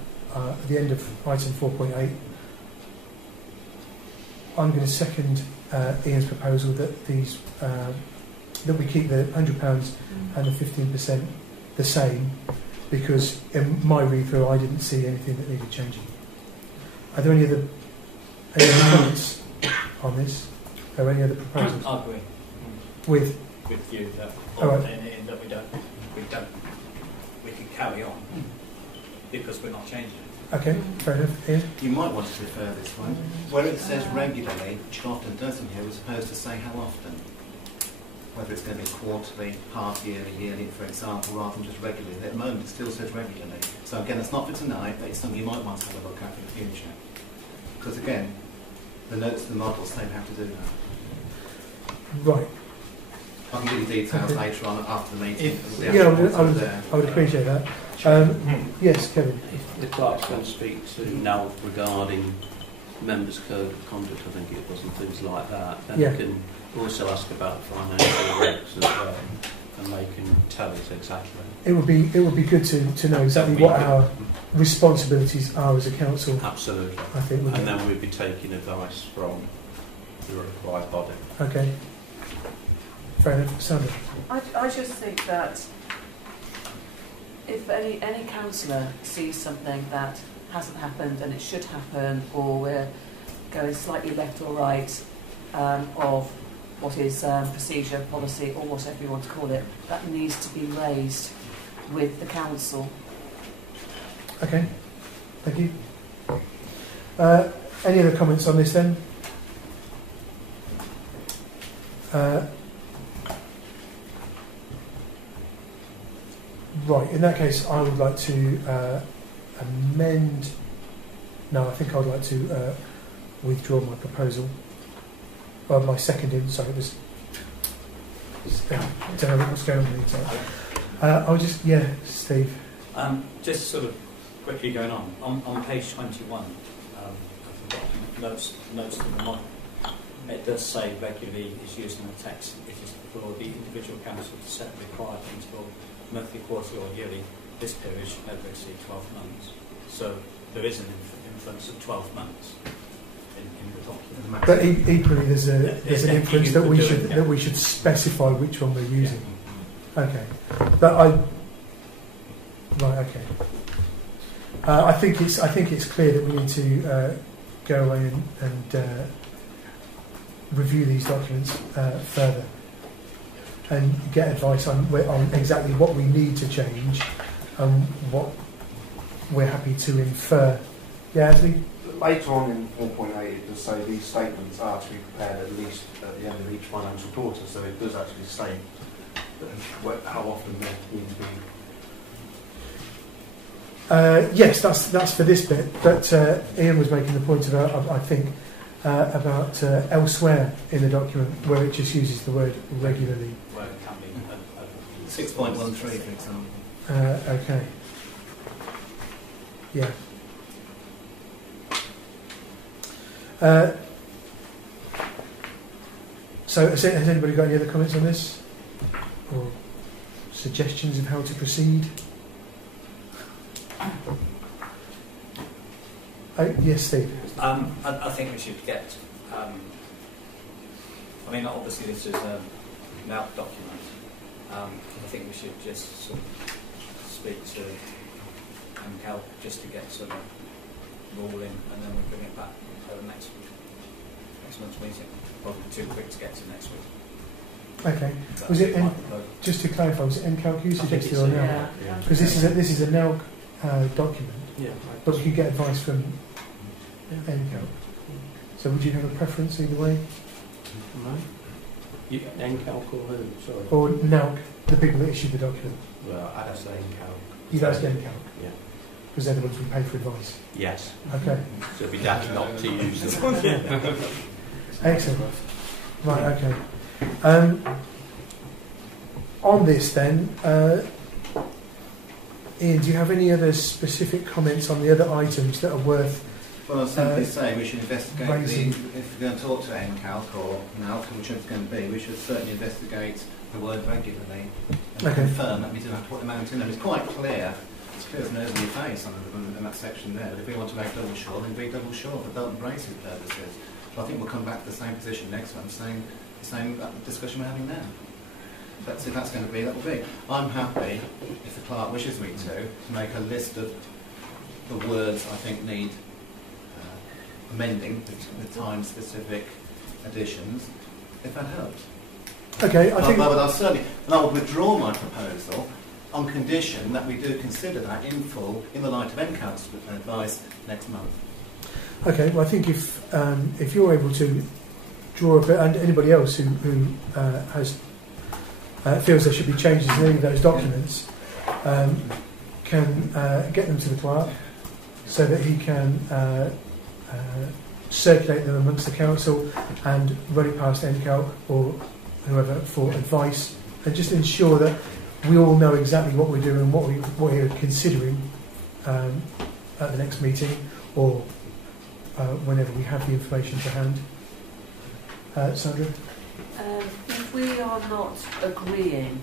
the end of item 4.8, I'm going to second Ian's proposal that these that we keep the £100 and the 15% the same, because in my read through I didn't see anything that needed changing. Are there any other comments on this, or any other proposals? I agree With you that, right. in that we can carry on because we're not changing it. Okay, fair enough. Ian? You might want to refer this one. Where it says regularly, which it often doesn't here, as opposed to say how often. Whether it's going to be quarterly, half yearly, yearly, for example, rather than just regularly. At the moment it still says regularly. So again, it's not for tonight, but it's something you might want to have a look at for the future. Because again, the notes of the model say how to do that. Right. I can give you details later on after the meeting. I would appreciate that. Yes, Kevin. If the clerk's going to speak to Nell regarding members' code of conduct, I think it was, and things like that, then Yeah. you can also ask about financial regs as well, and they can tell us exactly. It would be good to know exactly what our responsibilities are as a council. Absolutely. I think. And then we'd be taking advice from the required body. Okay. Fair enough. Sandra? I just think that if any councillor sees something that hasn't happened and it should happen, or we're going slightly left or right of what is procedure, policy, or whatever you want to call it, that needs to be raised with the council. Okay. Thank you. Any other comments on this then? Right, in that case I would like to amend... No, I think I would like to withdraw my proposal. Well, my seconding, sorry, it was... I don't know what's going on with it. I'll just... Yeah, Steve. Just sort of quickly going on page 21, notes to the model, it does say regularly is used in the text. It is for the individual council to set the required interval, monthly, quarterly or yearly. This period should never exceed 12 months. So there is an inference of 12 months in the document. But equally there's an inference that we should specify which one we're using. Okay. But right, okay. I think it's clear that we need to go away and review these documents further and get advice on exactly what we need to change and what we're happy to infer. Yeah, Anthony? Later on in 4.8 it does say these statements are to be prepared at least at the end of each financial quarter, so it does actually state how often they need to be. Yes, that's for this bit, but Ian was making the point about, I think, about elsewhere in the document where it just uses the word regularly. Where it can be 6.13, for example. Okay. Yeah. So has anybody got any other comments on this? Or suggestions of how to proceed? Yes, Steve. I think we should get. I mean, obviously this is an out document. I think we should just sort of speak to Cal just to get sort of ruling, and then we'll bring it back next month's meeting. Probably too quick to get to next week. Okay. Was it just to clarify? Was it NCalc you suggested or NALC? Because this is a NALC document. Yeah. But we could get advice from NCalc. So would you have a preference either way? No. NCalc or who? Sorry. Or NALC, the people that issued the document? Well, I'd say NCalc. You'd ask NCalc? Yeah. because they're the ones we pay for advice. Yes. Okay. So it'd be daft not to use them. Excellent. Right, okay. On this then, Ian, do you have any other specific comments on the other items that are worth... Well, I'll simply say we should investigate raising... if we're going to talk to NCALC or NALC, whichever it's going to be, we should certainly investigate the word regularly and confirm that we do have to put the amount in there. It's quite clear, it's clear as nose in your face in that section there, but if we want to make double sure, then be double sure for belt and braces purposes. But I think we'll come back to the same position next time, saying the same discussion we're having now. If that's going to be, that will be. I'm happy, if the clerk wishes me to make a list of the words I think need amending, the time-specific additions, if that helps. Okay, I think... I'll certainly, and I would withdraw my proposal on condition that we do consider that in full in the light of NCALC's advice next month. Okay, well I think if you're able to draw up, and anybody else who has feels there should be changes in any of those documents, can get them to the clerk so that he can circulate them amongst the council and run it past NCALC or whoever for advice, and just ensure that we all know exactly what we're doing and what we're considering at the next meeting or whenever we have the information to hand. Sandra? If we are not agreeing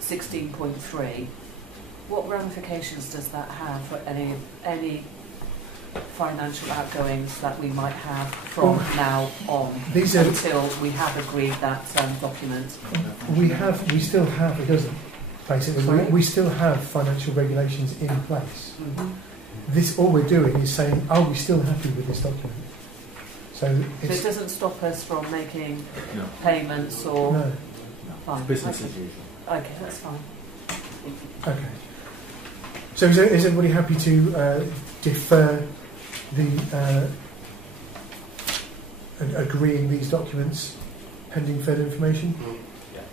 16.3, what ramifications does that have for any financial outgoings that we might have from now on until we have agreed that document? We still have, it doesn't, basically, we still have financial regulations in place. Mm-hmm. All we're doing is saying, are we still happy with this document? So it doesn't stop us from making payments or... No. Fine. Business as usual. Okay, that's fine. Okay. So is everybody happy to defer the agreeing these documents pending further information? Yeah.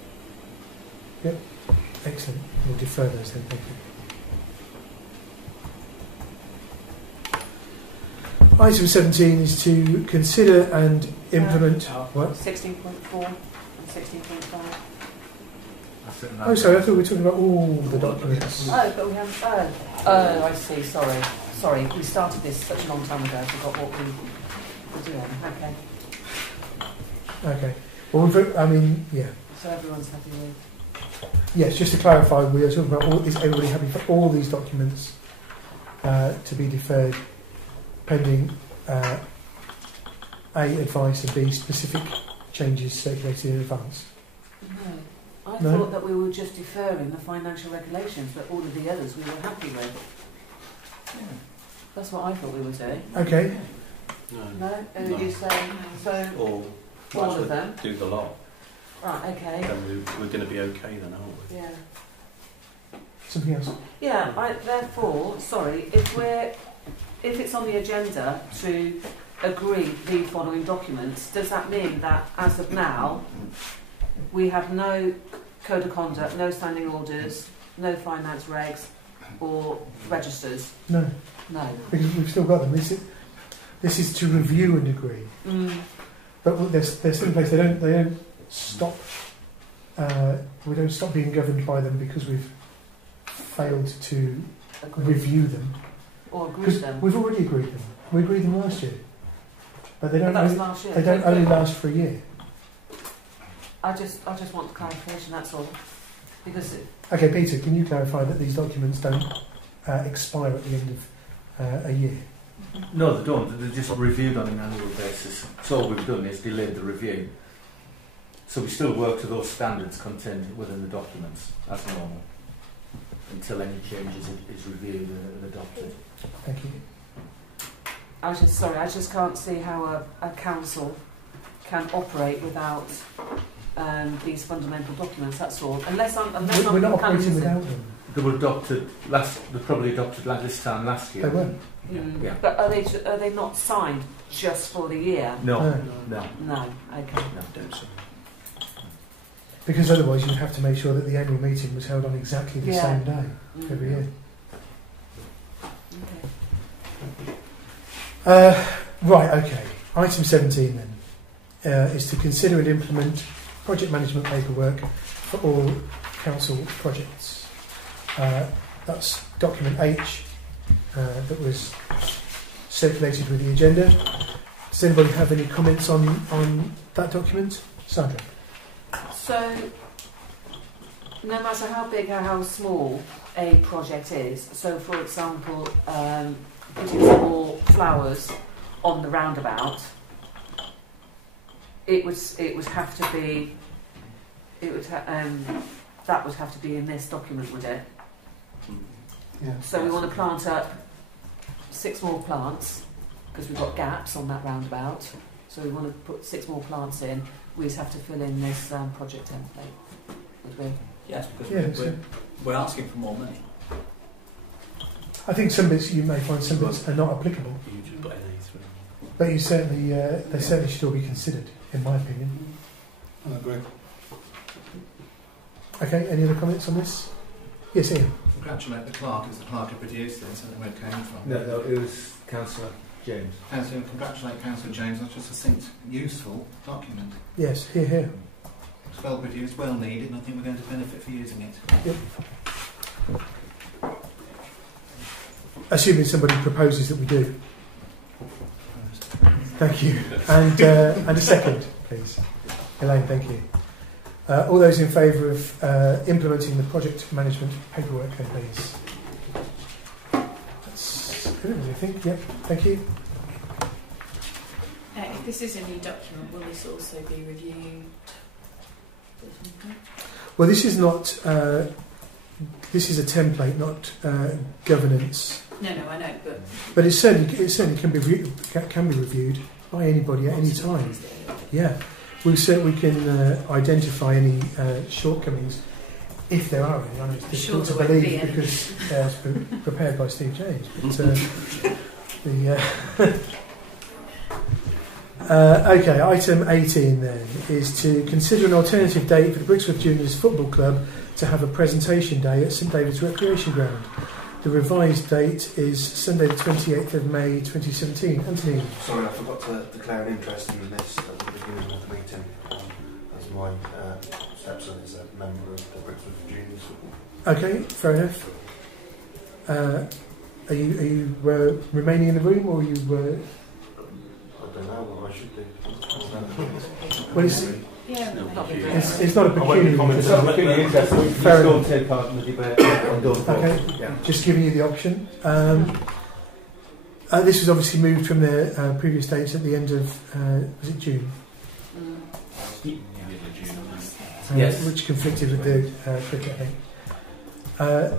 Yep. Excellent. We'll defer those then, thank you. Item 17 is to consider and implement... what? 16.4 and 16.5. Oh, sorry, I thought we were talking about all the documents. Oh, but we haven't... Oh, I see, sorry. We started this such a long time ago, I forgot what we were doing. Okay. Okay. Well, yeah. So everyone's happy with... Yes, just to clarify, we are talking about is everybody happy for all these documents to be deferred pending A, advice, and B, specific changes circulated in advance? No. I thought that we were just deferring the financial regulations, but all of the others we were happy with. Yeah. That's what I thought we were doing. Okay. No? You're saying so all of them? Do the lot. Right, okay. Then we're going to be okay then, aren't we? Yeah. Something else? Yeah, therefore, sorry, if it's on the agenda to agree the following documents, does that mean that as of now we have no code of conduct, no standing orders, no finance regs or registers? No. No. Because we've still got them. This is to review and agree. But they're still in place. They don't stop. We don't stop being governed by them because we've failed to review them. Or agree them. We've already agreed them. We agreed them last year. But they don't. That was last year. They don't only last for a year. I just want clarification. That's all. Because. Okay, Peter, can you clarify that these documents don't expire at the end of a year? No, they don't. They're just reviewed on an annual basis. So all we've done is delayed the review. So we still work to those standards contained within the documents as normal until any changes is reviewed and adopted. Thank you. I just can't see how a council can operate without these fundamental documents. That's all. We're not operating without them. They were adopted they probably adopted this time last year. They weren't. Yeah. But are they not signed just for the year? No. Okay. No, don't so. Because otherwise you'd have to make sure that the annual meeting was held on exactly the same day every year. Right, okay. Item 17 then is to consider and implement project management paperwork for all council projects. That's document H that was circulated with the agenda. Does anybody have any comments on that document? Sandra? So, no matter how big or how small a project is, so for example, putting some more flowers on the roundabout, it would have to be, that would have to be in this document, would it? Yeah. So we want to plant up 6 more plants, because we've got gaps on that roundabout, so we want to put 6 more plants in. We just have to fill in this project template, would we? Yes, because we're asking for more money. I think some bits you may find some bits are not applicable, but you certainly they certainly should all be considered, in my opinion. I agree. Okay, any other comments on this? Yes, Ian. Congratulate the clerk, as the clerk who produced this, and where it came from. No, it was Councillor James. Councillor, congratulate Councillor James. That's just a succinct, useful document. Yes, here. It's well produced, well needed, and I think we're going to benefit for using it. Yep. Assuming somebody proposes that we do. Thank you. And a second, please. Elaine, thank you. All those in favour of implementing the project management paperwork, then please. That's good, I think. Yep, thank you. If this is a new document, will this also be reviewed? Well, this is not. This is a template, not governance. No, I know, but it certainly can be reviewed by anybody at any time. Yeah. We can identify any shortcomings, if there are any. I know it's difficult to believe because it's been prepared by Steve James. But, okay, item 18 then is to consider an alternative date for the Brixworth Juniors Football Club to have a presentation day at St David's Recreation Ground. The revised date is Sunday the 28th of May 2017. Anthony? Sorry, I forgot to declare an interest in this at the beginning of the meeting, as my stepson is a member of the Brixworth Juniors Football. Okay, fair enough. Are you remaining in the room, or are you... I don't know what I should do. Well, it's not a peculiar interest. Fair enough. enough. Take part in the debate and go forward. Okay, yeah. Just giving you the option. This was obviously moved from the previous dates at the end of, was it June? Yes. Which conflicted with the cricket, I think.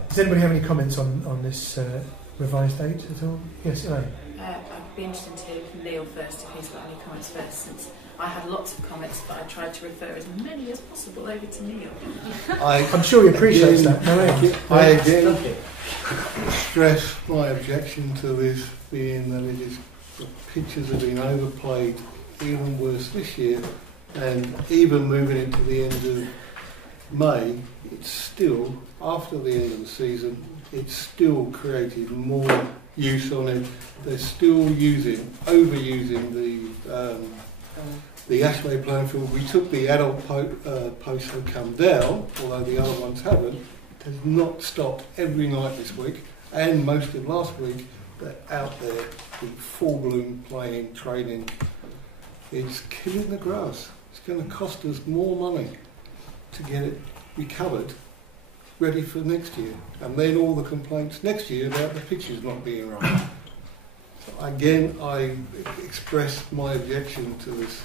Does anybody have any comments on this revised date at all? Yes, Elaine? I'd be interested to hear from Neil first, if he's got any comments first, since I had lots of comments, but I tried to refer as many as possible over to Neil. I'm sure he appreciates that. I again stress my objection to this being that the pictures have been overplayed, even worse this year, and even moving into the end of May, it's still, after the end of the season, it's still created more use on it. They're still overusing the Ashway playing field. We took the adult posts have come down, although the other ones haven't. It has not stopped every night this week, and most of last week. They're out there in full bloom playing, training. It's killing the grass. It's going to cost us more money to get it recovered, ready for next year. And then all the complaints next year about the pitches not being right. So again, I express my objection to this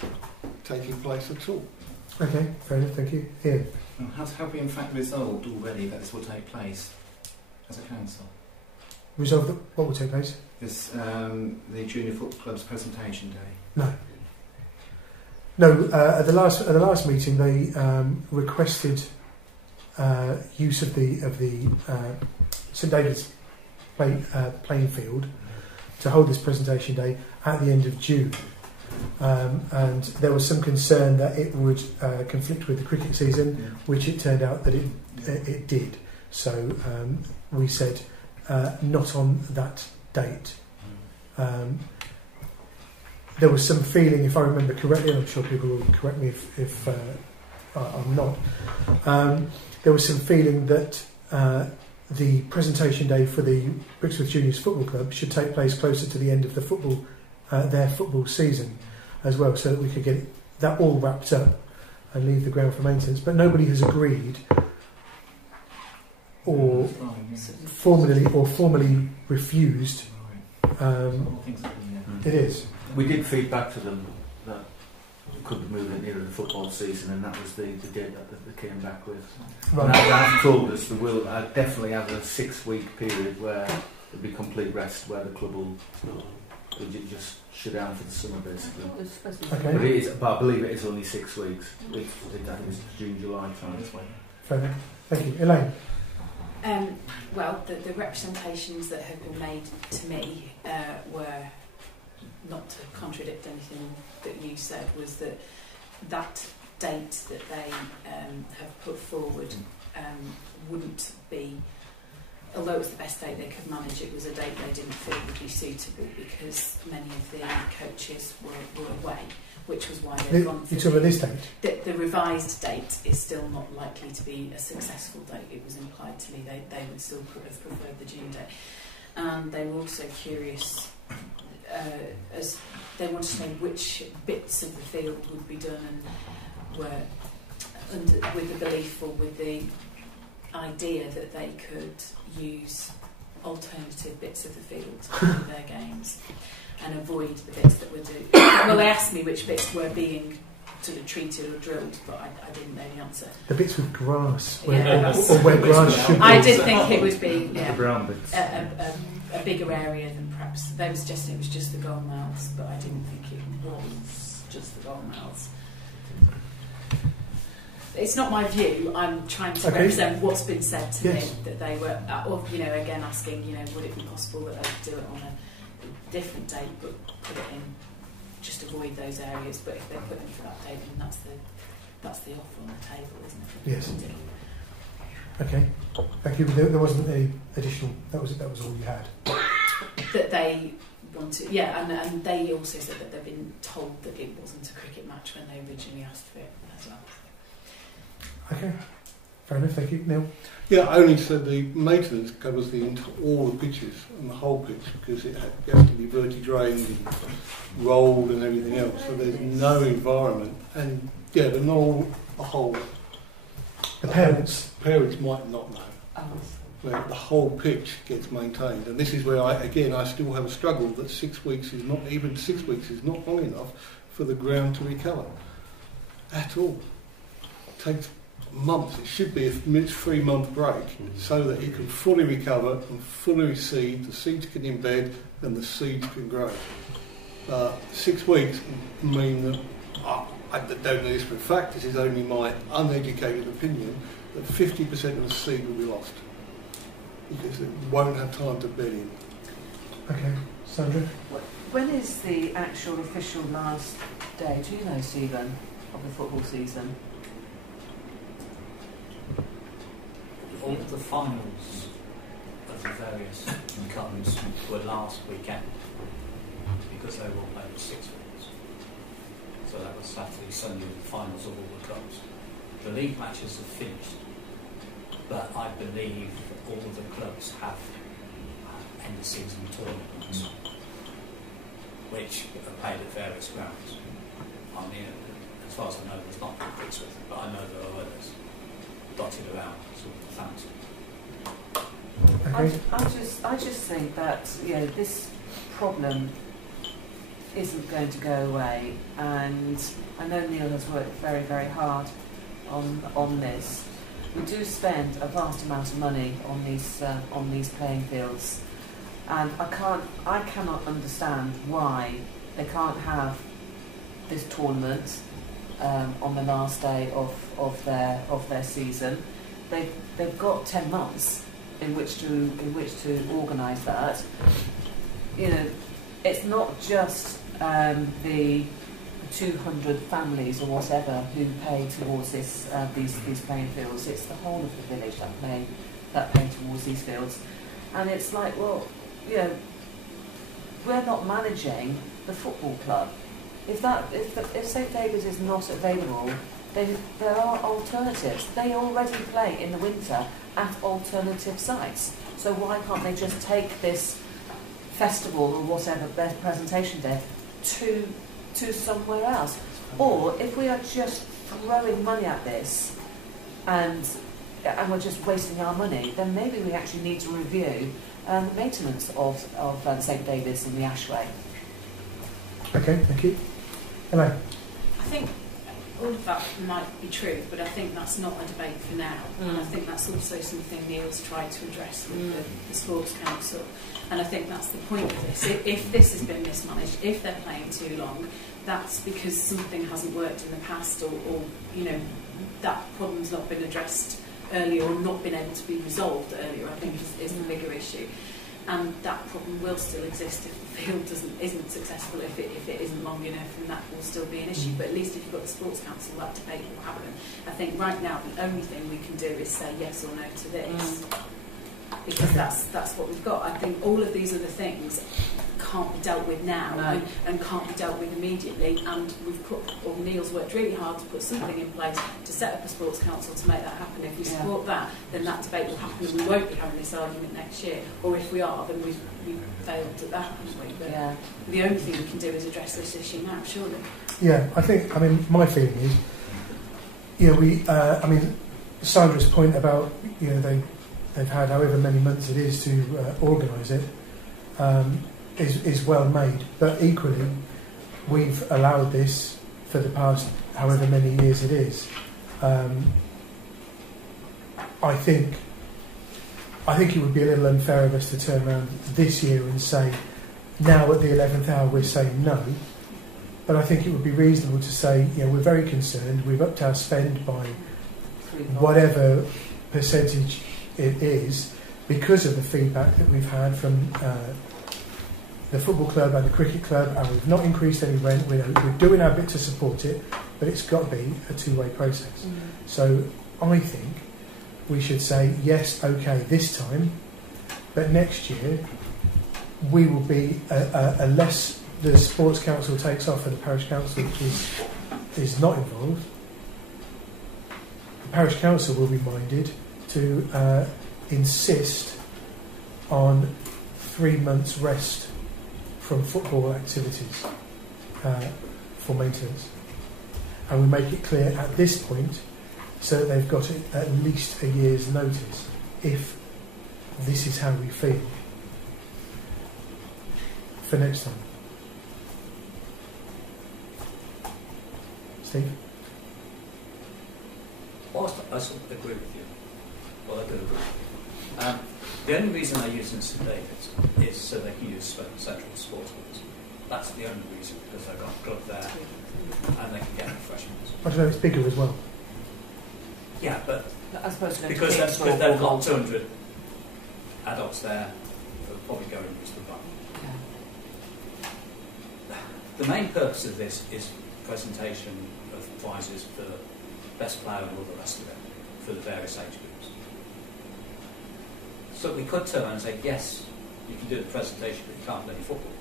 taking place at all. Okay, fair enough, thank you. Ian? Have we in fact resolved already that this will take place as a council? Resolve what will take place? This, the Junior Football Club's presentation day. No, at the last meeting they requested use of the St David's playing field to hold this presentation day at the end of June, and there was some concern that it would conflict with the cricket season, which it turned out that it did. So we said not on that date. there was some feeling, if I remember correctly, and I'm sure people will correct me if I'm not, there was some feeling that the presentation day for the Brixworth Juniors Football Club should take place closer to the end of the their football season as well, so that we could get that all wrapped up and leave the ground for maintenance. But nobody has agreed or formally refused. It is. We did feed back to them that we couldn't move it nearer the football season, and that was the date that they came back with. Right. Now they have told us they will definitely have a 6-week period where there'll be complete rest, where the club will just shut down for the summer, basically. Okay. But it is, but I believe it is only 6 weeks. I think it's June, July time. Fair enough. Thank you. Elaine? Well, the representations that have been made to me were, not to contradict anything that you said, was that date that they have put forward wouldn't be, although it was the best date they could manage, it was a date they didn't feel would be suitable because many of the coaches were away, which was why they've gone for you talk about this date? The revised date is still not likely to be a successful date. It was implied to me they would still have preferred the June date. And they were also curious, as they wanted to know which bits of the field would be done, and were with the belief or with the idea that they could use alternative bits of the field to do their games and avoid the bits that were doing. Well, they asked me which bits were being sort of treated or drilled, but I didn't know the answer. The bits with grass, or where grass should be. I did think it would be the brown bits. A bigger area than perhaps they were suggesting it was just the goal mouths, but I didn't think it was just the goal mouths. It's not my view. I'm trying to represent what's been said to me, that they were, or again asking, would it be possible that they could do it on a different date, but put it in, just avoid those areas. But if they put in for that date, then that's the offer on the table, isn't it? Yes. Okay. Thank you. There wasn't any additional. That was all you had. That they wanted, and they also said that they've been told that it wasn't a cricket match when they originally asked for it as well. Okay. Fair enough. Thank you, Neil. Yeah, only so the maintenance covers all the pitches and the whole pitch, because it has to be verti-drained and rolled and everything else. So there's no environment, and the whole. The parents might not know. Where the whole pitch gets maintained, and this is where I still have a struggle that 6 weeks is not long enough for the ground to recover at all. It takes months. It should be a 3-month break so that it can fully recover and fully reseed, the seeds can embed and the seeds can grow. 6 weeks mean that, I don't know this for a fact, this is only my uneducated opinion, that 50% of the seed will be lost because it won't have time to bed in. Okay, Sandra? When is the actual official last day, do you know, Stephen, of the football season? All the finals of the various cups were last weekend because they were all played 6 weeks. So that was Saturday, Sunday, the finals of all the cups. The league matches have finished, but I believe all the clubs have end-of-season tournaments, which are played at various grounds. I mean, as far as I know, there's not Brixworth, but I know there are others dotted around sort of the fancy. Okay. I just think that this problem isn't going to go away, and I know Neil has worked very, very hard on this. We do spend a vast amount of money on these playing fields, and I cannot understand why they can't have this tournament on the last day of their season. They've got 10 months in which to organise that. It's not just the 200 families or whatever who pay towards these playing fields. It's the whole of the village that pay towards these fields, and it's like, well, we're not managing the football club. if St David's is not available, then there are alternatives. They already play in the winter at alternative sites. So why can't they just take this festival or whatever, their presentation day, to somewhere else? Or if we are just throwing money at this and we're just wasting our money, then maybe we actually need to review the maintenance of St David's and the Ashway. Okay, thank you. Hello. I think all of that might be true, but I think that's not a debate for now. And I think that's also something Neil's tried to address with the Sports Council. And I think that's the point of this. If this has been mismanaged, if they're playing too long, that's because something hasn't worked in the past, or you know, that problem's not been addressed earlier or not been able to be resolved earlier, I think is the bigger issue. And that problem will still exist if the field isn't successful, if it isn't long enough, and that will still be an issue. But at least if you've got the Sports Council, that debate will happen. I think right now the only thing we can do is say yes or no to this, because that's what we've got. I think all of these other things can't be dealt with now and can't be dealt with immediately, and Neil's worked really hard to put something in place to set up a Sports Council to make that happen. If we support that, then that debate will happen and we won't be having this argument next year, or if we are, then we've failed at that, haven't we? But the only thing we can do is address this issue now, surely. Yeah, I mean, my feeling is, Sandra's point about, they've had however many months it is to organise it, is well made, but equally we've allowed this for the past however many years it is. I think it would be a little unfair of us to turn around this year and say, now at the 11th hour we're saying no, but I think it would be reasonable to say, we're very concerned, we've upped our spend by whatever percentage it is because of the feedback that we've had from the football club and the cricket club, and we've not increased any rent. We're doing our bit to support it, but it's got to be a two-way process. So I think we should say yes, okay, this time, but next year we will be unless the Sports Council takes off and the Parish Council is not involved. The Parish Council will be minded to insist on 3 months rest from football activities for maintenance, and we make it clear at this point so that they've got at least a year's notice if this is how we feel for next time. Steve? Whilst I sort of agree with you, well, I do agree with you. The only reason I use St David's is so they can use Central Sports Halls. That's the only reason, because they've got a club there and they can get refreshments. I don't know, it's bigger as well. Yeah, but as opposed to because they've got 200 adults there, they'll probably go and use the bar. The main purpose of this is presentation of prizes for best player and all the rest of it for the various age groups. So we could turn around and say, yes, you can do the presentation, but you can't play football.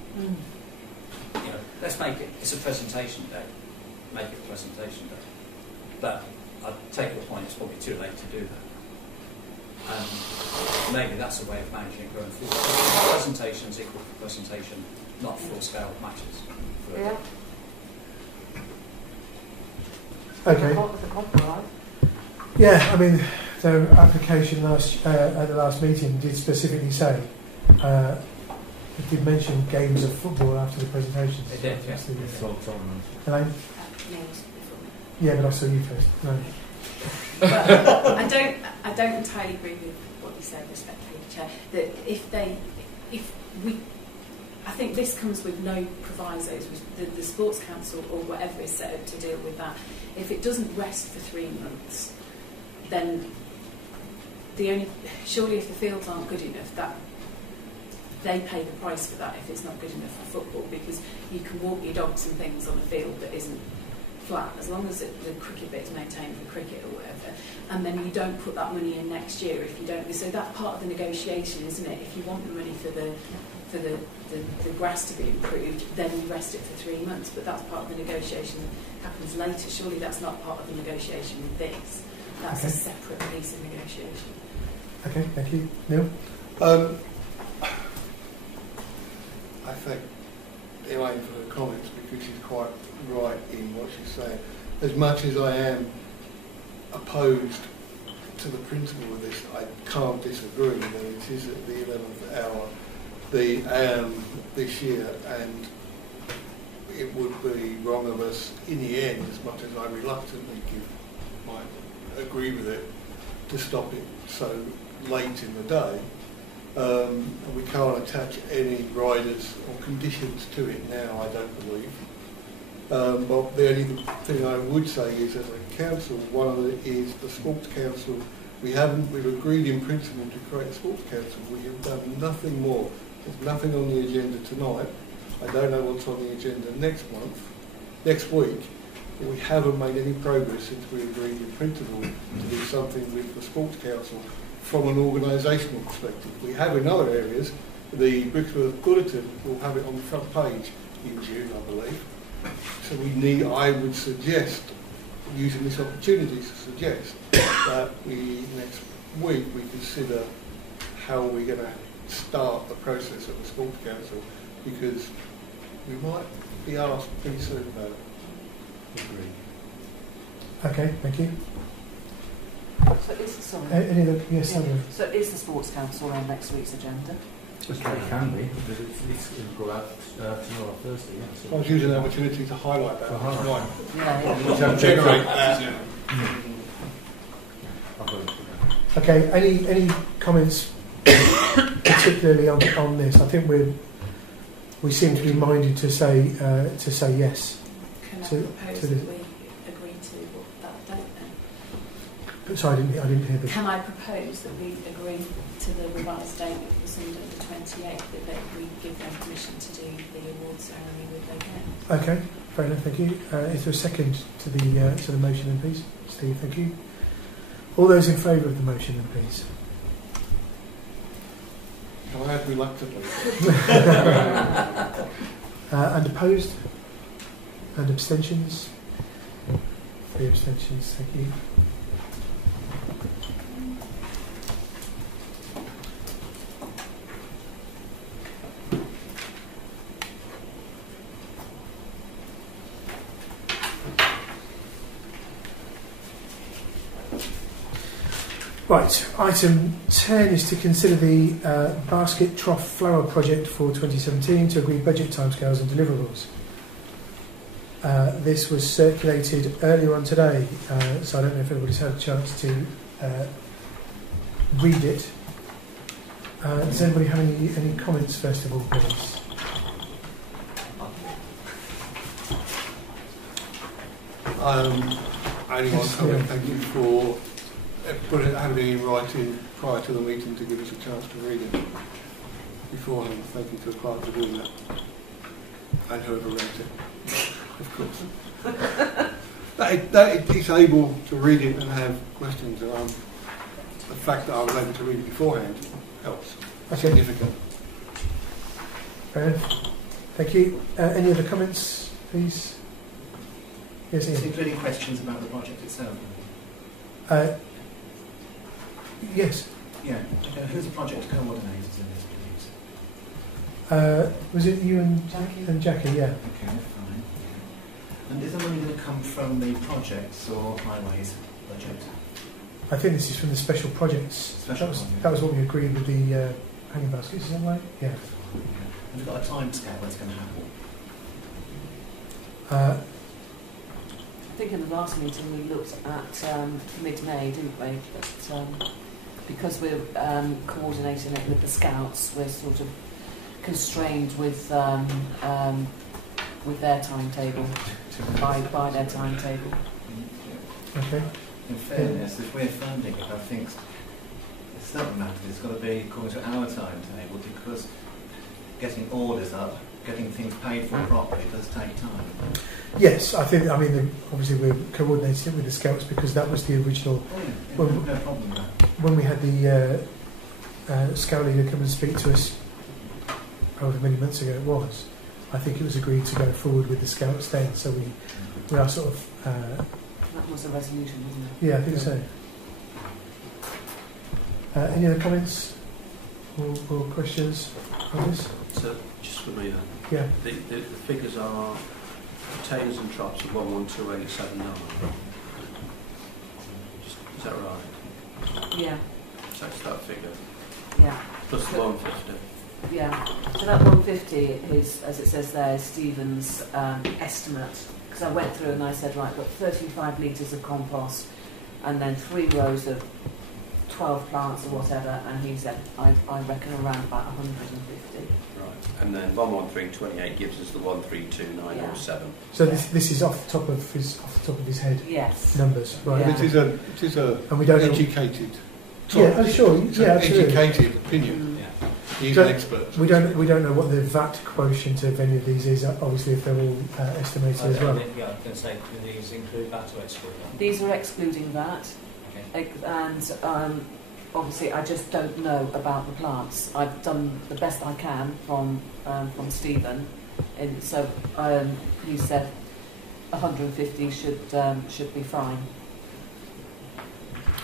Let's make it. It's a presentation day. Make it a presentation day. But I take your point. It's probably too late to do that. And maybe that's a way of managing it going forward. Presentations equal to presentation, not full-scale matches. Yeah. Okay. Yeah, I mean, the application at the last meeting did specifically say, it did mention games of football after the presentation. It did, yes. Hello? Yeah, but I saw you first. No. But I don't entirely agree with what you said, respectfully, Chair. That I think this comes with no provisos. The Sports Council or whatever is set up to deal with that. If it doesn't rest for 3 months, then surely if the fields aren't good enough, that they pay the price for that if it's not good enough for football, because you can walk your dogs and things on a field that isn't flat, as long as the cricket bit is maintained for cricket or whatever, and then you don't put that money in next year if you don't. So that's part of the negotiation, isn't it? If you want the money for for the grass to be improved, then you rest it for 3 months. But that's part of the negotiation that happens later. Surely that's not part of the negotiation with this. That's a separate piece of negotiation. Okay, thank you. Neil? I think Elaine for her comments, because she's quite right in what she's saying. As much as I am opposed to the principle of this, I can't disagree that it is at the 11th hour this year, and it would be wrong of us in the end, as much as I reluctantly might agree with it, to stop it so late in the day. And we can't attach any riders or conditions to it now, I don't believe. But the only thing I would say is, as a council, one of it is the Sports Council. We've agreed in principle to create a Sports Council. We have done nothing more. There's nothing on the agenda tonight. I don't know what's on the agenda next week, but we haven't made any progress since we agreed in principle to do something with the Sports Council from an organisational perspective. We have in other areas. The Brixworth Bulletin will have it on the front page in June, I believe. So I would suggest, using this opportunity to suggest, that next week we consider how we're going to start the process at the Sports Council, because we might be asked pretty soon about it. Agree. Okay, thank you. So is the Any other? Yes, Sandra. So is the Sports Council on next week's agenda? It can be, because it's going to go out tomorrow or Thursday. Yeah, so I was using the opportunity to highlight that. Right. Yeah. Generate that. Okay, any comments particularly on this? I think we seem to be minded to say yes. Can I to propose this. that we agree to that date then? But sorry, I didn't hear the. Can I propose that we agree to the revised date of the Sunday the 28th, that we give them permission to do the award ceremony with their game? Okay, fair enough, thank you. Is there a second to the motion then, please? Steve, thank you. All those in favour of the motion then, please? Can I add reluctantly? And opposed? And abstentions? 3 abstentions, thank you. Right, item 10 is to consider the basket trough flower project for 2017 to agree budget timescales and deliverables. This was circulated earlier on today, so I don't know if everybody's had a chance to read it. Does anybody have any comments first of all, please? Only one comment, thank you for having it in writing prior to the meeting to give us a chance to read it beforehand. Thank you to the clerk for doing that, and whoever read it, of course. It's able to read it and have questions, and the fact that I was able to read it beforehand helps. Significant. Fair enough. Thank you. Any other comments, please? Yes, Ian. Including questions about the project itself. Yes. Yeah. Who's the project coordinators in this, please? Was it you and Jackie? Yeah. Okay, fine. And is the money going to come from the projects or highways budget? I think this is from the special projects. That was what we agreed with the hanging baskets, is that right? Yeah. Have you got a time scale when it's going to happen? I think in the last meeting we looked at mid-May, didn't we? But because we're coordinating it with the Scouts, we're sort of constrained with their timetable, by their timetable. Okay. In fairness, if we're funding it, I think it's not matter. It's got to be according to our timetable, because getting orders up, getting things paid for properly does take time. Yes, obviously we're coordinating it with the Scouts because that was the original. No problem with that. When we had the Scout leader come and speak to us however many months ago it was, I think it was agreed to go forward with the Scouts then. So we are sort of... that was a resolution, wasn't it? Yeah, I think so. Any other comments or questions on this? So, just for me then. Yeah. The figures are containers and traps of 112879. Is that right? Yeah. So that's that figure. Yeah. Plus the 150. Yeah. So that 150 is, as it says there, is Stephen's estimate. Because I went through and I said, right, got 35 litres of compost and then 3 rows of 12 plants or whatever, and he said, I reckon around about 150. Right. And then 11328 gives us the 132907. So this is off the top of his head. Yes. Numbers, right? Yeah. It is a and we don't educated. Yeah, oh sure, yeah, absolutely. Educated opinion. Yeah. He's an expert. We don't know what the VAT quotient of any of these is. Obviously, if they're all estimated as well. Yeah, I was going to say, do these include VAT or exclude that? These are excluding VAT. Okay. And obviously I just don't know about the plants. I've done the best I can from Stephen, and so he said 150 should be fine.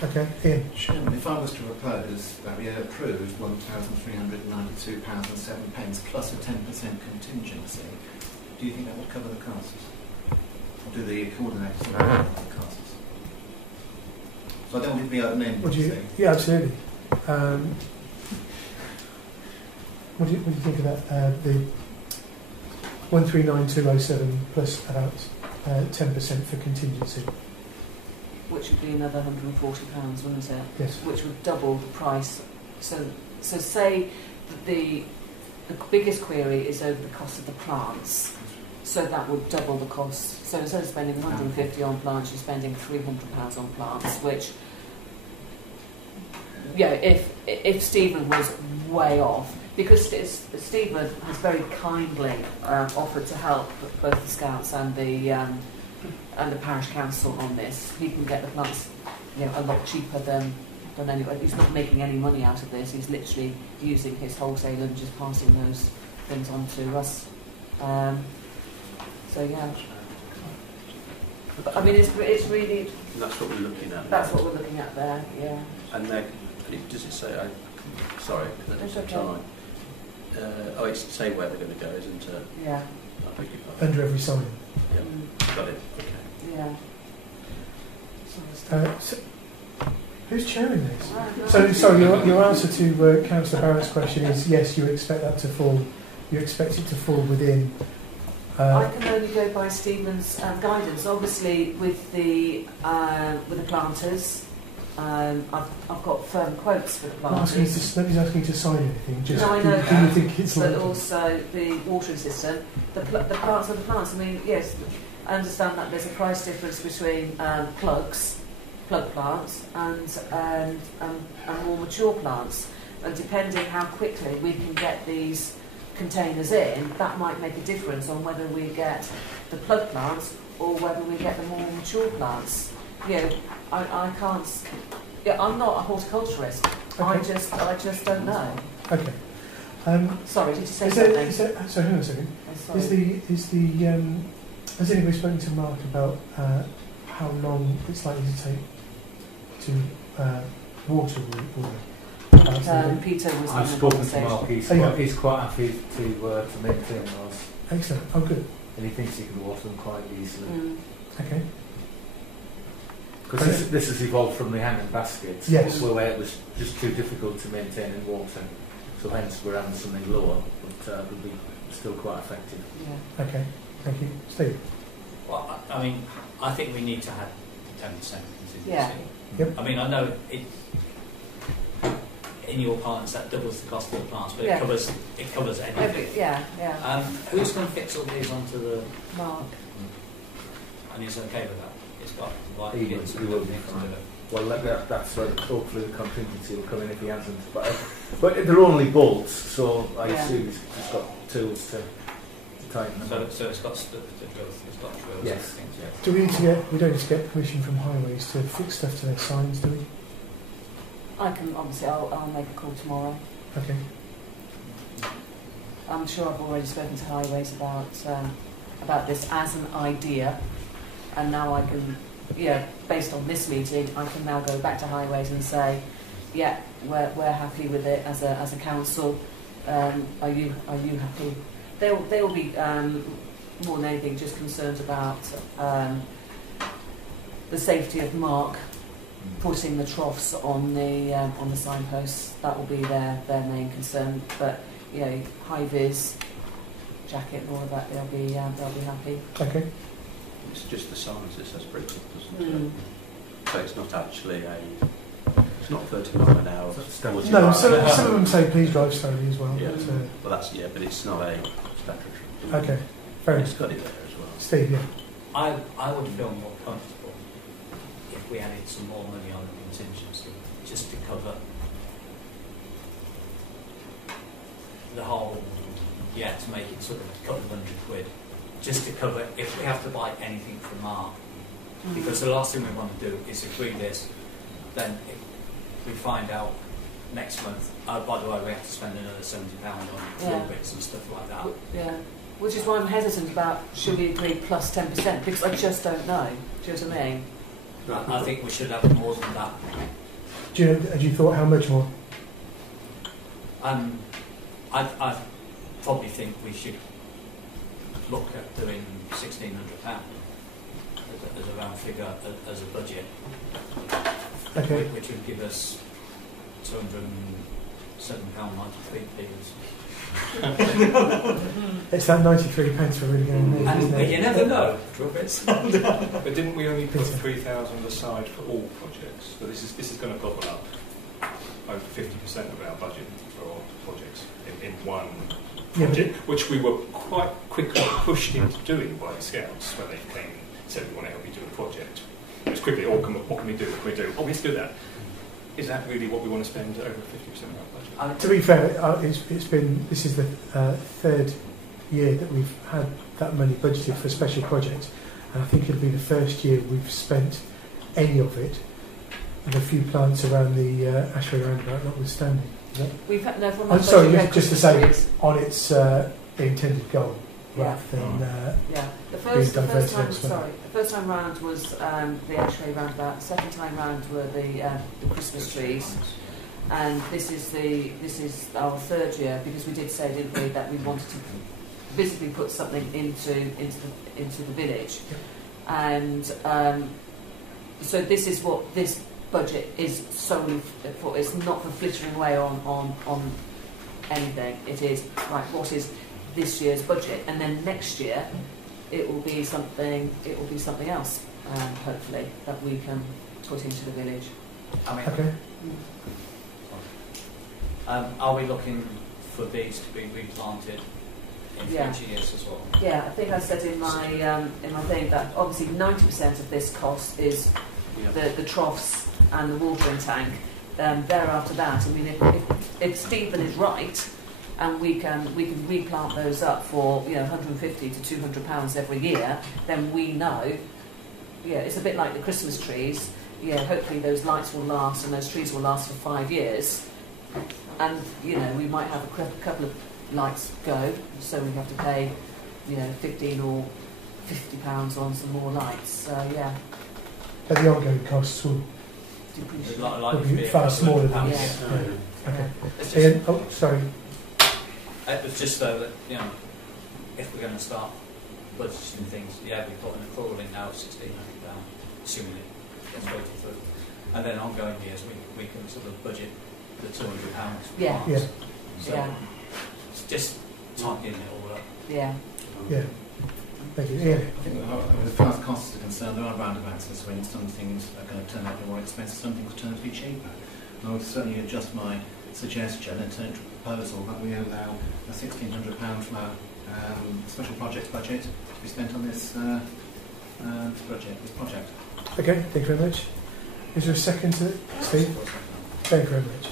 Okay, Ian. Chairman, if I was to propose that we approved £1,392.07 plus a 10% contingency, do you think that would cover the costs? Or do the coordinators cover the costs? So I don't want it to be open-ended. Yeah, absolutely. What do you think of that? The 139207 plus about 10% for contingency. Which would be another £140, wouldn't it? Yes. Which would double the price. So say that the biggest query is over the cost of the plants. So that would double the cost. So instead of spending 150 on plants, you're spending £300 on plants, which, yeah, if Stephen was way off, because Stephen has very kindly offered to help both the Scouts and the Parish Council on this. He can get the plants, a lot cheaper than anyone. He's not making any money out of this. He's literally using his wholesale and just passing those things on to us. So yeah, but, I mean it's really. And that's what we're looking at. That's what we're looking at there. Yeah. And does it say? Sorry, it's okay. Time. It's to say where they're going to go, isn't it? Yeah. I beg your pardon. Under every sign. Yeah. Got it. Okay. Yeah. So, who's chairing this? So sorry, your answer to Councillor Barrett's question is yes. You expect that to fall. You expect it to fall within. I can only go by Stephen's guidance. Obviously, with the planters, I've got firm quotes for the planters. Nobody's asking you to sign anything. Just no, I know do you think it's but likely? Also the watering system, the plants are the plants. I mean, yes, I understand that there's a price difference between plug plants and more mature plants, and depending how quickly we can get these containers in, that might make a difference on whether we get the plug plants or whether we get the more mature plants. I can't. Yeah, I'm not a horticulturist. Okay. I just don't know. Okay. Sorry, did you say something? Sorry, hang on a second. Has anybody spoken to Mark about how long it's likely to take to water all Peter was I've spoken to Mark. He's quite happy to maintain those. Excellent. Oh, good. And he thinks he can water them quite easily. Okay. Because this has evolved from the hanging baskets, where it was just too difficult to maintain and water. So hence we're having something lower, but it'll be still quite effective. Yeah. Okay. Thank you, Steve. Well, I mean, I think we need to have 10% contingency. Yeah. Yep. I mean, I know in your plants that doubles the cost of the plants, but it covers anything. Yeah. Who's going to fix all these onto the Mark? And he's okay with that? It's got He will be fine. Well, that's hopefully the contingency will come in if he hasn't. But they're only bolts, so I assume he's got tools to tighten them. So it's got drills. Yes. Things, yeah. Do we don't need to get permission from highways to fix stuff to their signs, do we? I can obviously. I'll make a call tomorrow. Okay. I'm sure I've already spoken to Highways about this as an idea, and now I can, based on this meeting, I can now go back to Highways and say, yeah, we're happy with it as a council. Are you happy? They'll be more than anything just concerned about the safety of Mark putting the troughs on the signposts. That will be their main concern. But high vis jacket and all of that, they'll be happy. Okay. It's just the signs that says Brixworth, doesn't it? So it's not actually it's not 30 miles an hour. No, some of them say please drive slowly as well. Yeah. But, well, but it's not a statutory. Okay, fair enough. It's got it there as well. Steve, yeah. I would feel more comfortable if we added some more money on the contingency, just to cover the whole, to make it sort of a couple of £100, just to cover if we have to buy anything from Mark. Because the last thing we want to do is agree this, then we find out next month, by the way, we have to spend another £70 on fuel bits and stuff like that. Yeah, which is why I'm hesitant about should we agree plus 10%, because I just don't know. Do you know what I mean? I think we should have more than that. Had you thought how much more? I probably think we should look at doing £1,600 as a round figure as a budget, which would give us £207.93 figures. It's that 93 pence we're really going to need. And you never know. But didn't we only put 3,000 aside for all projects? So this is going to gobble up over 50% of our budget for projects in one project, which we were quite quickly pushed into doing by the Scouts when they came and said we want to help you do a project. It was quickly, what can we do? What can we do? Oh, let's do that. Is that really what we want to spend over 50% of our budget? To be fair, this is the third year that we've had that money budgeted for special projects, and I think it'll be the first year we've spent any of it, and a few plants around the Ashway roundabout notwithstanding. We've had no from I'm sorry, just to say on its intended goal, rather than the first time round was the Ashway roundabout. The second time round were the Christmas trees, and this is our third year, because we did say, didn't we, that we wanted to visibly put something into the village, and so this is what this budget is solely for. It's not for flittering away on anything. It is right. What is this year's budget, and then next year it will be something else, hopefully, that we can put into the village. Are we looking for these to be replanted in future years as well? Yeah, I think I said in my thing that obviously 90% of this cost is the troughs and the watering tank. Thereafter that, I mean, if Stephen is right, and we can replant those up for £150 to £200 every year, then we know. It's a bit like the Christmas trees. Hopefully those lights will last and those trees will last for 5 years. And we might have a couple of lights go, so we have to pay £15 or £50 on some more lights. So but the ongoing costs will be far smaller than this. Okay. Ian, sorry. It was just so that, if we're going to start budgeting things, we've got an accrual in now of £1,600, assuming it gets voted through. And then ongoing years, we can sort of budget the £200. So it's just tightening it all up. Yeah. Thank you. I think as far as costs are concerned, there are roundabouts as when some things are going to turn out to be more expensive, some things turn out to be cheaper. I would certainly adjust my suggestion and turn it to a proposal that we allow £1,600 from our special projects budget to be spent on this project. Okay, thank you very much. Is there a second to it, Steve? Thank you very much.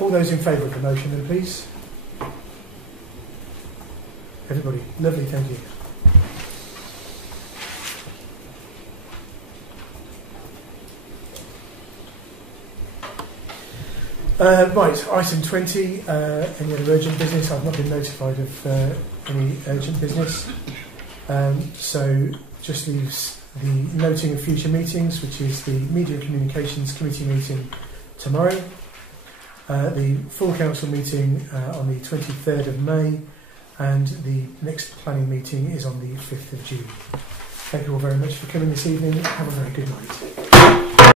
All those in favour of the motion, then, please. Everybody, lovely, thank you. Right, item 20, any other urgent business? I've not been notified of any urgent business. So just leaves the noting of future meetings, which is the Media and Communications Committee meeting tomorrow, the full council meeting on the 23rd of May, and the next planning meeting is on the 5th of June. Thank you all very much for coming this evening. Have a very good night.